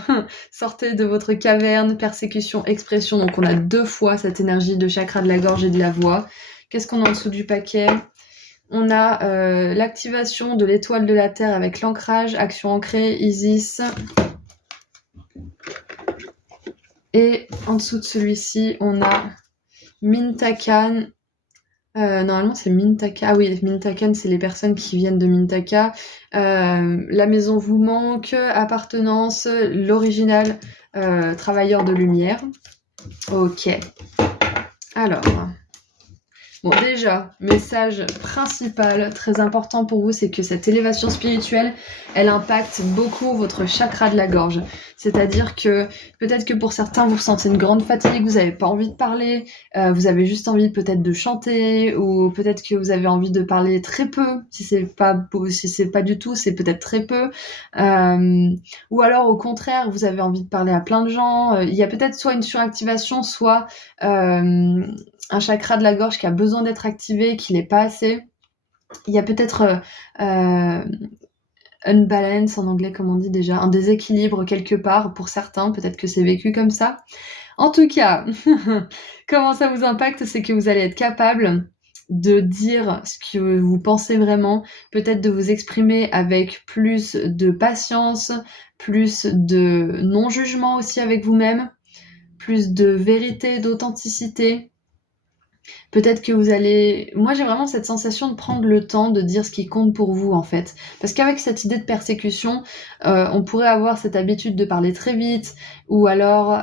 Sortez de votre caverne, persécution, expression. Donc on a 2 fois cette énergie de chakra de la gorge et de la voix. Qu'est-ce qu'on a en dessous du paquet? On a l'activation de l'étoile de la Terre avec l'ancrage, action ancrée, Isis. Et en dessous de celui-ci, on a Mintakan. Normalement, c'est Mintaka. Ah oui, Mintakan, c'est les personnes qui viennent de Mintaka. La maison vous manque, appartenance, l'original, travailleur de lumière. Ok. Alors, bon, déjà, message principal, très important pour vous, c'est que cette élévation spirituelle, elle impacte beaucoup votre chakra de la gorge. C'est-à-dire que peut-être que pour certains, vous ressentez une grande fatigue, vous n'avez pas envie de parler, vous avez juste envie peut-être de chanter, ou peut-être que vous avez envie de parler très peu. Si c'est pas du tout, c'est peut-être très peu. Ou alors au contraire, vous avez envie de parler à plein de gens. Il y a peut-être soit une suractivation, soit un chakra de la gorge qui a besoin d'être activé, qui n'est pas assez. Il y a peut-être unbalance en anglais, comme on dit déjà, un déséquilibre quelque part pour certains, peut-être que c'est vécu comme ça. En tout cas, comment ça vous impacte, c'est que vous allez être capable de dire ce que vous pensez vraiment, peut-être de vous exprimer avec plus de patience, plus de non-jugement aussi avec vous-même, plus de vérité, d'authenticité. Peut-être que vous allez... Moi, j'ai vraiment cette sensation de prendre le temps de dire ce qui compte pour vous, en fait. Parce qu'avec cette idée de persécution, on pourrait avoir cette habitude de parler très vite, ou alors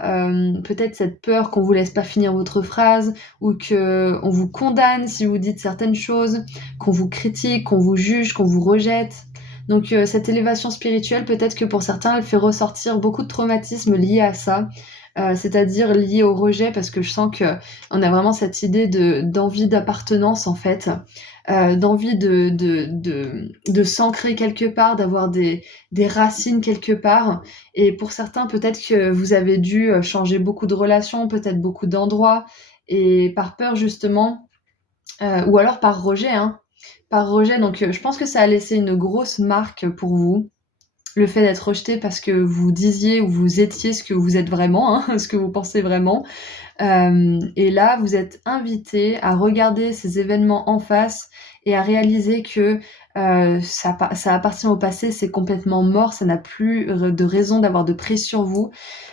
peut-être cette peur qu'on vous laisse pas finir votre phrase, ou qu'on vous condamne si vous dites certaines choses, qu'on vous critique, qu'on vous juge, qu'on vous rejette. Donc cette élévation spirituelle, peut-être que pour certains, elle fait ressortir beaucoup de traumatismes liés à ça, c'est-à-dire liés au rejet, parce que je sens que on a vraiment cette idée d'envie d'appartenance en fait, d'envie de s'ancrer quelque part, d'avoir des racines quelque part. Et pour certains, peut-être que vous avez dû changer beaucoup de relations, peut-être beaucoup d'endroits, et par peur justement, ou alors par rejet, hein. Par rejet, donc je pense que ça a laissé une grosse marque pour vous. Le fait d'être rejeté parce que vous disiez ou vous étiez ce que vous êtes vraiment, hein, ce que vous pensez vraiment. Et là, vous êtes invité à regarder ces événements en face et à réaliser que ça appartient au passé, c'est complètement mort, ça n'a plus de raison d'avoir de prise sur vous.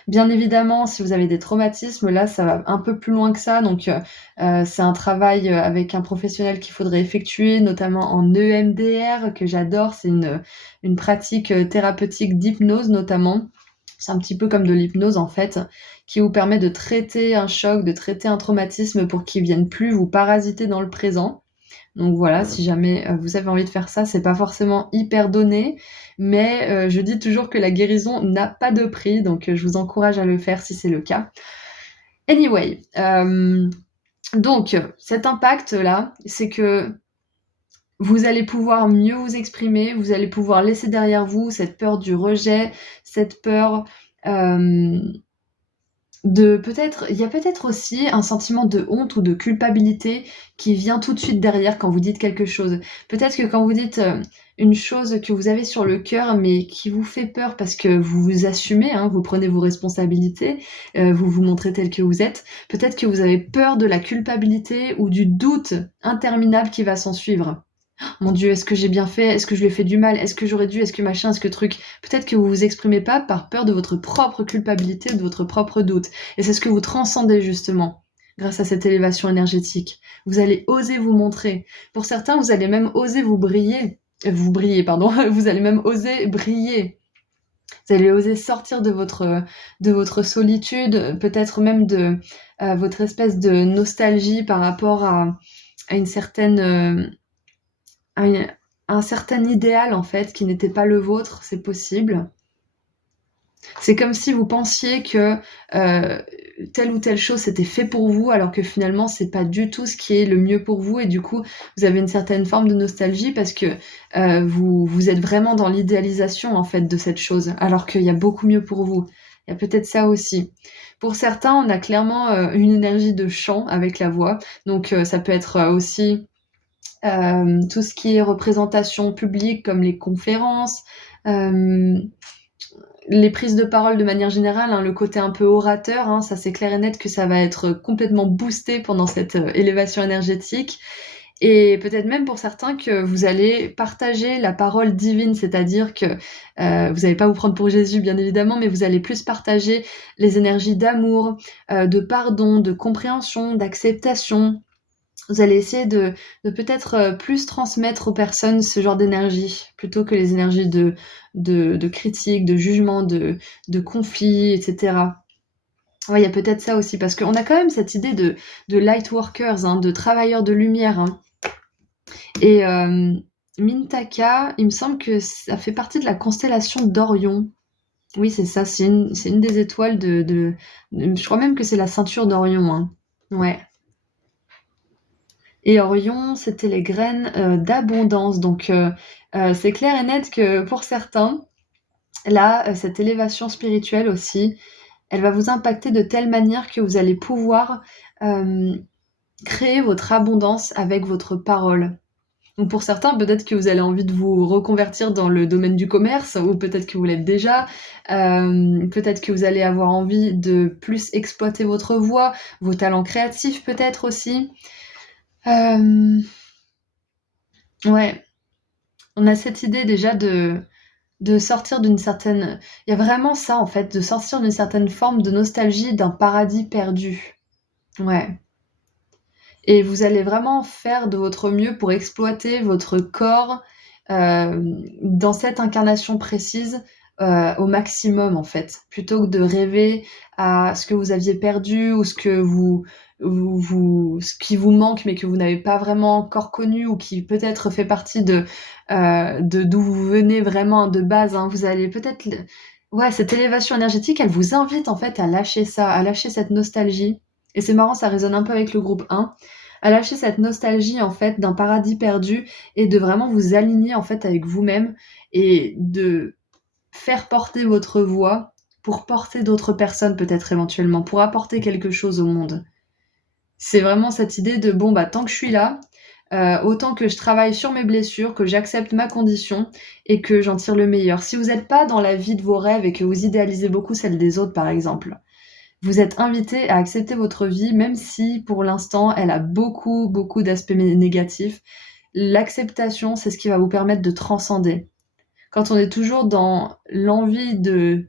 Bien évidemment, si vous avez des traumatismes, là, ça va un peu plus loin que ça. Donc, c'est un travail avec un professionnel qu'il faudrait effectuer, notamment en EMDR, que j'adore. C'est une pratique thérapeutique d'hypnose, notamment. C'est un petit peu comme de l'hypnose, en fait, qui vous permet de traiter un choc, de traiter un traumatisme pour qu'il vienne plus vous parasiter dans le présent. Donc voilà, si jamais vous avez envie de faire ça, c'est pas forcément hyper donné, mais je dis toujours que la guérison n'a pas de prix, donc je vous encourage à le faire si c'est le cas. Anyway, donc cet impact-là, c'est que vous allez pouvoir mieux vous exprimer, vous allez pouvoir laisser derrière vous cette peur du rejet, cette peur il y a peut-être aussi un sentiment de honte ou de culpabilité qui vient tout de suite derrière quand vous dites quelque chose. Peut-être que quand vous dites une chose que vous avez sur le cœur mais qui vous fait peur parce que vous vous assumez, hein, vous prenez vos responsabilités, vous vous montrez tel que vous êtes, peut-être que vous avez peur de la culpabilité ou du doute interminable qui va s'en suivre. Mon Dieu, est-ce que j'ai bien fait? Est-ce que je lui ai fait du mal? Est-ce que j'aurais dû? Est-ce que machin? Est-ce que truc? Peut-être que vous vous exprimez pas par peur de votre propre culpabilité ou de votre propre doute. Et c'est ce que vous transcendez justement grâce à cette élévation énergétique. Vous allez oser vous montrer. Pour certains, vous allez même oser vous briller. Vous briller, pardon. Vous allez même oser briller. Vous allez oser sortir de votre solitude, peut-être même de votre espèce de nostalgie par rapport à une certaine... un certain idéal en fait qui n'était pas le vôtre, c'est possible. C'est comme si vous pensiez que telle ou telle chose c'était fait pour vous, alors que finalement c'est pas du tout ce qui est le mieux pour vous, et du coup vous avez une certaine forme de nostalgie parce que vous êtes vraiment dans l'idéalisation en fait de cette chose, alors qu'il y a beaucoup mieux pour vous. Il y a peut-être ça aussi. Pour certains, on a clairement une énergie de chant avec la voix. Donc ça peut être aussi tout ce qui est représentation publique, comme les conférences, les prises de parole de manière générale, hein, le côté un peu orateur, hein, ça c'est clair et net que ça va être complètement boosté pendant cette élévation énergétique. Et peut-être même pour certains que vous allez partager la parole divine, c'est-à-dire que vous n'allez pas vous prendre pour Jésus bien évidemment, mais vous allez plus partager les énergies d'amour, de pardon, de compréhension, d'acceptation. Vous allez essayer de peut-être plus transmettre aux personnes ce genre d'énergie, plutôt que les énergies de critique, de jugement, de conflit, etc. Ouais, il y a peut-être ça aussi, parce qu'on a quand même cette idée de light workers, hein, de travailleurs de lumière. Hein. Et Mintaka, il me semble que ça fait partie de la constellation d'Orion. Oui, c'est ça, c'est une des étoiles je crois même que c'est la ceinture d'Orion. Hein. Ouais. Et Orion, c'était les graines d'abondance. Donc, c'est clair et net que pour certains, là, cette élévation spirituelle aussi, elle va vous impacter de telle manière que vous allez pouvoir créer votre abondance avec votre parole. Donc pour certains, peut-être que vous avez envie de vous reconvertir dans le domaine du commerce, ou peut-être que vous l'êtes déjà. Peut-être que vous allez avoir envie de plus exploiter votre voix, vos talents créatifs peut-être aussi. Ouais, on a cette idée déjà de sortir d'une certaine... Il y a vraiment ça en fait, de sortir d'une certaine forme de nostalgie d'un paradis perdu. Ouais. Et vous allez vraiment faire de votre mieux pour exploiter votre corps dans cette incarnation précise au maximum en fait, plutôt que de rêver à ce que vous aviez perdu ou ce qui vous manque mais que vous n'avez pas vraiment encore connu ou qui peut-être fait partie de d'où vous venez vraiment de base. Hein. Vous allez peut-être... Ouais, cette élévation énergétique, elle vous invite en fait à lâcher ça, à lâcher cette nostalgie. Et c'est marrant, ça résonne un peu avec le groupe 1, à lâcher cette nostalgie en fait d'un paradis perdu et de vraiment vous aligner en fait avec vous-même et de faire porter votre voix pour porter d'autres personnes peut-être éventuellement, pour apporter quelque chose au monde. C'est vraiment cette idée de bon bah tant que je suis là, autant que je travaille sur mes blessures, que j'accepte ma condition et que j'en tire le meilleur. Si vous n'êtes pas dans la vie de vos rêves et que vous idéalisez beaucoup celle des autres par exemple, vous êtes invité à accepter votre vie, même si pour l'instant elle a beaucoup, beaucoup d'aspects négatifs. L'acceptation, c'est ce qui va vous permettre de transcender. Quand on est toujours dans l'envie de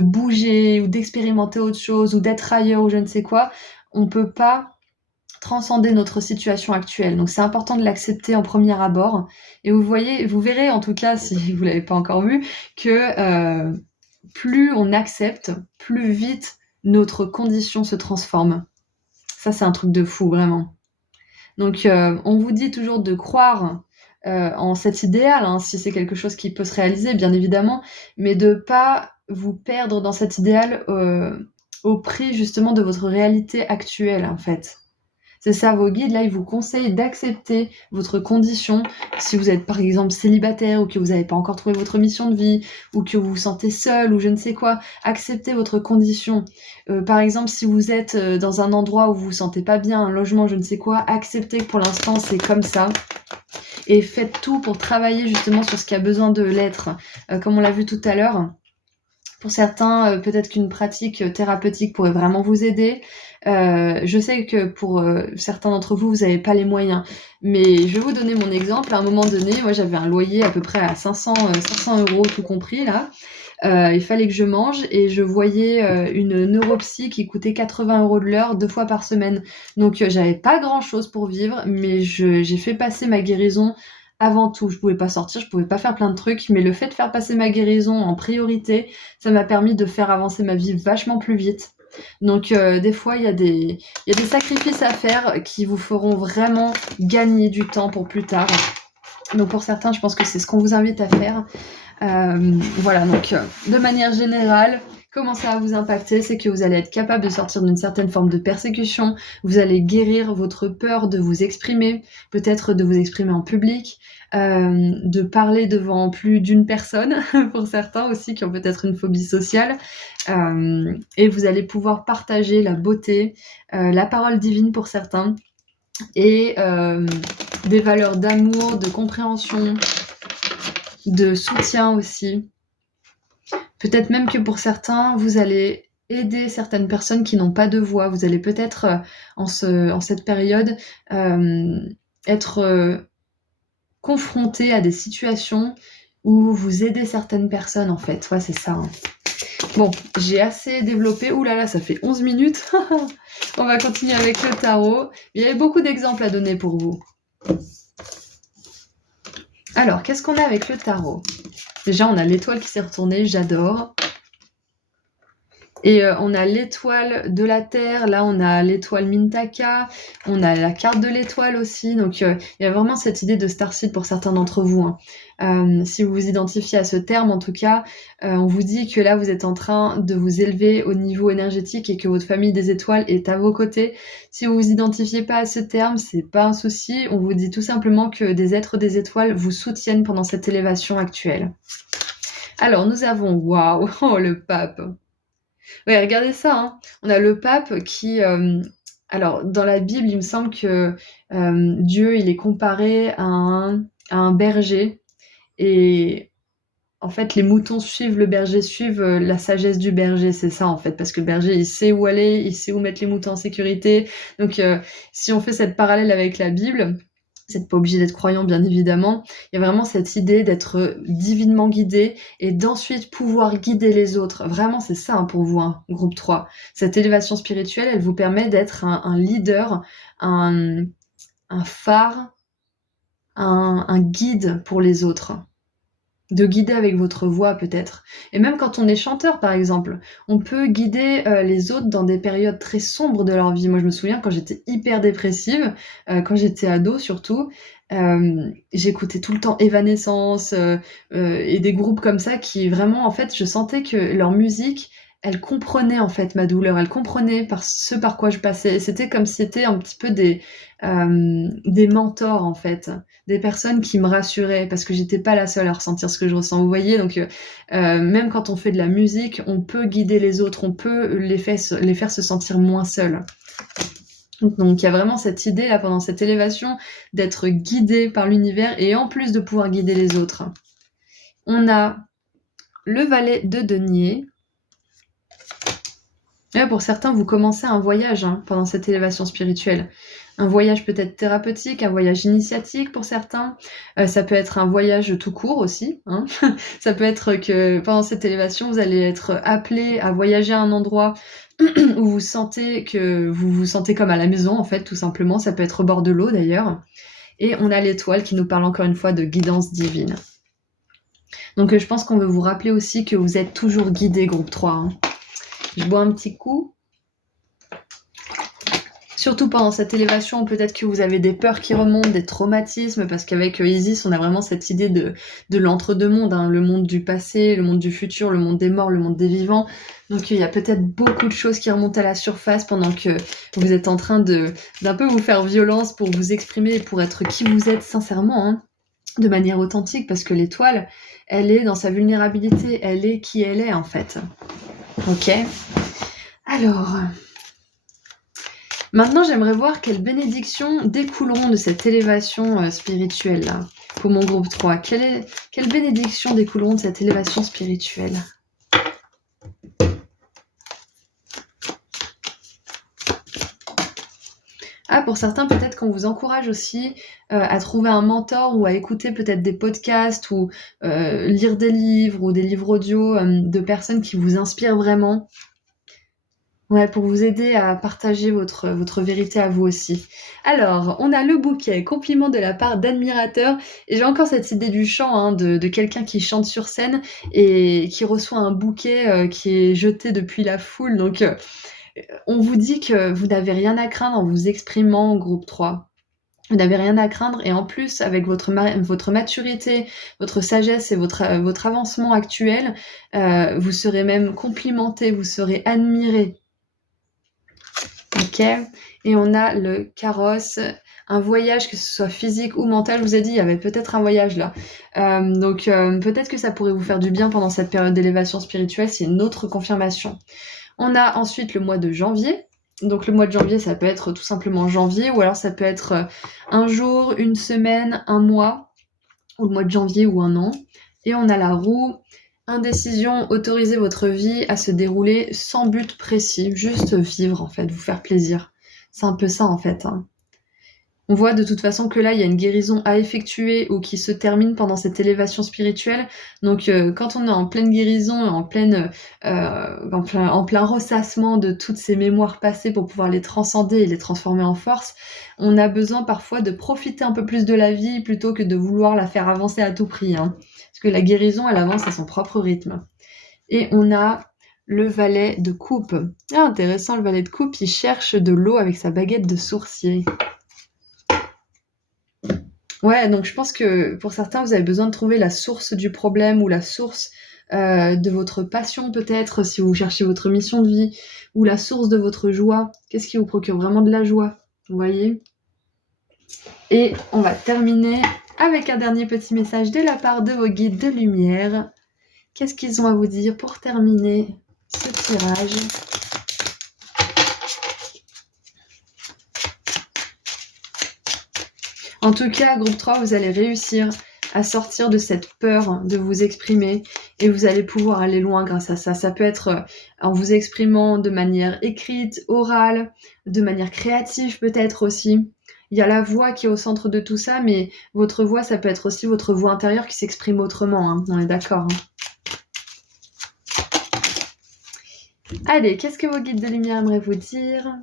bouger ou d'expérimenter autre chose ou d'être ailleurs ou je ne sais quoi, on ne peut pas transcender notre situation actuelle. Donc c'est important de l'accepter en premier abord. Et vous verrez en tout cas, si vous ne l'avez pas encore vu, que plus on accepte, plus vite notre condition se transforme. Ça, c'est un truc de fou, vraiment. Donc, on vous dit toujours de croire en cet idéal, hein, si c'est quelque chose qui peut se réaliser, bien évidemment, mais de pas vous perdre dans cet idéal au prix justement de votre réalité actuelle, en fait. C'est ça, vos guides, là, ils vous conseillent d'accepter votre condition. Si vous êtes, par exemple, célibataire ou que vous n'avez pas encore trouvé votre mission de vie ou que vous vous sentez seul ou je ne sais quoi, acceptez votre condition. Par exemple, si vous êtes dans un endroit où vous vous sentez pas bien, un logement, je ne sais quoi, acceptez que pour l'instant, c'est comme ça. Et faites tout pour travailler justement sur ce qui a besoin de l'être. Comme on l'a vu tout à l'heure, pour certains, peut-être qu'une pratique thérapeutique pourrait vraiment vous aider. Je sais que pour certains d'entre vous, vous n'avez pas les moyens. Mais je vais vous donner mon exemple. À un moment donné, moi j'avais un loyer à peu près à 500 € tout compris là. Il fallait que je mange et je voyais une neuropsy qui coûtait 80 € de l'heure 2 fois par semaine. Donc j'avais pas grand-chose pour vivre, mais j'ai fait passer ma guérison avant tout. Je pouvais pas sortir, je pouvais pas faire plein de trucs, mais le fait de faire passer ma guérison en priorité, ça m'a permis de faire avancer ma vie vachement plus vite. Donc des fois, il y a des sacrifices à faire qui vous feront vraiment gagner du temps pour plus tard. Donc pour certains, je pense que c'est ce qu'on vous invite à faire. Voilà, donc de manière générale, Comment ça va vous impacter? C'est que vous allez être capable de sortir d'une certaine forme de persécution, vous allez guérir votre peur de vous exprimer, peut-être de vous exprimer en public, de parler devant plus d'une personne, pour certains aussi qui ont peut-être une phobie sociale, et vous allez pouvoir partager la beauté, la parole divine pour certains, et des valeurs d'amour, de compréhension, de soutien aussi. Peut-être même que pour certains, vous allez aider certaines personnes qui n'ont pas de voix. Vous allez peut-être, en cette période, être confrontés à des situations où vous aidez certaines personnes, en fait. Ouais, c'est ça, hein. Bon, j'ai assez développé. Ouh là là, ça fait 11 minutes. On va continuer avec le tarot. Il y avait beaucoup d'exemples à donner pour vous. Alors, qu'est-ce qu'on a avec le tarot? Déjà, on a l'étoile qui s'est retournée, j'adore. Et on a l'étoile de la Terre, là on a l'étoile Mintaka, on a la carte de l'étoile aussi, donc il y a vraiment cette idée de starseed pour certains d'entre vous, hein. Si vous vous identifiez à ce terme, en tout cas, on vous dit que là vous êtes en train de vous élever au niveau énergétique et que votre famille des étoiles est à vos côtés. Si vous vous identifiez pas à ce terme, c'est pas un souci, on vous dit tout simplement que des êtres des étoiles vous soutiennent pendant cette élévation actuelle. Alors nous avons, waouh, oh le pape. Ouais, regardez ça, hein. On a le pape qui, alors dans la Bible, il me semble que, Dieu, il est comparé à un berger et en fait, les moutons suivent le berger, suivent, la sagesse du berger, c'est ça, en fait. Parce que le berger, il sait où aller, il sait où mettre les moutons en sécurité. Donc, si on fait cette parallèle avec la Bible, vous n'êtes pas obligé d'être croyant, bien évidemment. Il y a vraiment cette idée d'être divinement guidé et d'ensuite pouvoir guider les autres. Vraiment, c'est ça, hein, pour vous, hein, groupe 3. Cette élévation spirituelle, elle vous permet d'être un leader, un phare, un guide pour les autres. De guider avec votre voix peut-être. Et même quand on est chanteur par exemple, on peut guider les autres dans des périodes très sombres de leur vie. Moi je me souviens quand j'étais hyper dépressive, quand j'étais ado surtout, j'écoutais tout le temps Evanescence et des groupes comme ça qui vraiment en fait je sentais que leur musique elle comprenait en fait ma douleur, elle comprenait ce par quoi je passais. Et c'était comme si c'était un petit peu des mentors en fait, des personnes qui me rassuraient parce que j'étais pas la seule à ressentir ce que je ressens. Vous voyez, donc même quand on fait de la musique, on peut guider les autres, on peut les faire se sentir moins seuls. Donc il y a vraiment cette idée là pendant cette élévation d'être guidé par l'univers et en plus de pouvoir guider les autres. On a le valet de denier. Et pour certains, vous commencez un voyage pendant cette élévation spirituelle. Un voyage peut-être thérapeutique, un voyage initiatique pour certains. Ça peut être un voyage tout court aussi, hein. Ça peut être que pendant cette élévation, vous allez être appelé à voyager à un endroit où vous sentez que vous vous sentez comme à la maison, en fait, tout simplement. Ça peut être au bord de l'eau, d'ailleurs. Et on a l'étoile qui nous parle encore une fois de guidance divine. Donc je pense qu'on veut vous rappeler aussi que vous êtes toujours guidé, groupe 3, hein. Je bois un petit coup. Surtout pendant cette élévation, peut-être que vous avez des peurs qui remontent, des traumatismes, parce qu'avec Isis, on a vraiment cette idée de l'entre-deux-mondes, hein, le monde du passé, le monde du futur, le monde des morts, le monde des vivants. Donc il y a peut-être beaucoup de choses qui remontent à la surface pendant que vous êtes en train d'un peu vous faire violence pour vous exprimer et pour être qui vous êtes sincèrement, hein, de manière authentique, parce que l'étoile, elle est dans sa vulnérabilité, elle est qui elle est en fait. Ok. Alors, maintenant j'aimerais voir quelles bénédictions découleront de cette élévation spirituelle là, pour mon groupe 3. Quelles bénédictions découleront de cette élévation spirituelle? Ah, pour certains, peut-être qu'on vous encourage aussi à trouver un mentor ou à écouter peut-être des podcasts ou lire des livres ou des livres audio de personnes qui vous inspirent vraiment. Ouais, pour vous aider à partager votre vérité à vous aussi. Alors, on a le bouquet, compliment de la part d'admirateurs. Et j'ai encore cette idée du chant, hein, de quelqu'un qui chante sur scène et qui reçoit un bouquet qui est jeté depuis la foule. Donc, on vous dit que vous n'avez rien à craindre en vous exprimant en groupe 3. Vous n'avez rien à craindre et en plus, avec votre maturité, votre sagesse et votre avancement actuel, vous serez même complimenté, vous serez admiré. Ok. Et on a le carrosse, un voyage, que ce soit physique ou mental. Je vous ai dit, il y avait peut-être un voyage là. Donc peut-être que ça pourrait vous faire du bien pendant cette période d'élévation spirituelle, c'est une autre confirmation. On a ensuite le mois de janvier. Donc le mois de janvier, ça peut être tout simplement janvier, ou alors ça peut être un jour, une semaine, un mois, ou le mois de janvier ou un an. Et on a la roue, indécision, autoriser votre vie à se dérouler sans but précis, juste vivre en fait, vous faire plaisir. C'est un peu ça en fait. Hein. On voit de toute façon que là, il y a une guérison à effectuer ou qui se termine pendant cette élévation spirituelle. Donc, quand on est en pleine guérison, en plein ressassement de toutes ces mémoires passées pour pouvoir les transcender et les transformer en force, on a besoin parfois de profiter un peu plus de la vie plutôt que de vouloir la faire avancer à tout prix. Hein. Parce que la guérison, elle avance à son propre rythme. Et on a le valet de coupe. Ah, intéressant, le valet de coupe, il cherche de l'eau avec sa baguette de sourcier. Ouais, donc je pense que pour certains, vous avez besoin de trouver la source du problème ou la source de votre passion peut-être, si vous cherchez votre mission de vie, ou la source de votre joie. Qu'est-ce qui vous procure vraiment de la joie? Vous voyez? Et on va terminer avec un dernier petit message de la part de vos guides de lumière. Qu'est-ce qu'ils ont à vous dire pour terminer ce tirage? En tout cas, groupe 3, vous allez réussir à sortir de cette peur de vous exprimer et vous allez pouvoir aller loin grâce à ça. Ça peut être en vous exprimant de manière écrite, orale, de manière créative peut-être aussi. Il y a la voix qui est au centre de tout ça, mais votre voix, ça peut être aussi votre voix intérieure qui s'exprime autrement. Hein. On est d'accord. Hein. Allez, qu'est-ce que vos guides de lumière aimeraient vous dire?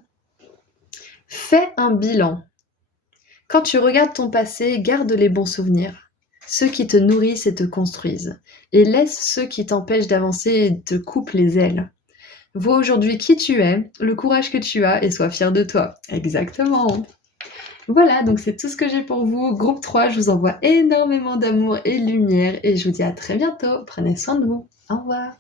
Fais un bilan. Quand tu regardes ton passé, garde les bons souvenirs, ceux qui te nourrissent et te construisent, et laisse ceux qui t'empêchent d'avancer et te coupent les ailes. Vois aujourd'hui qui tu es, le courage que tu as et sois fier de toi. Exactement. Voilà, donc c'est tout ce que j'ai pour vous. Groupe 3, je vous envoie énormément d'amour et de lumière et je vous dis à très bientôt. Prenez soin de vous. Au revoir.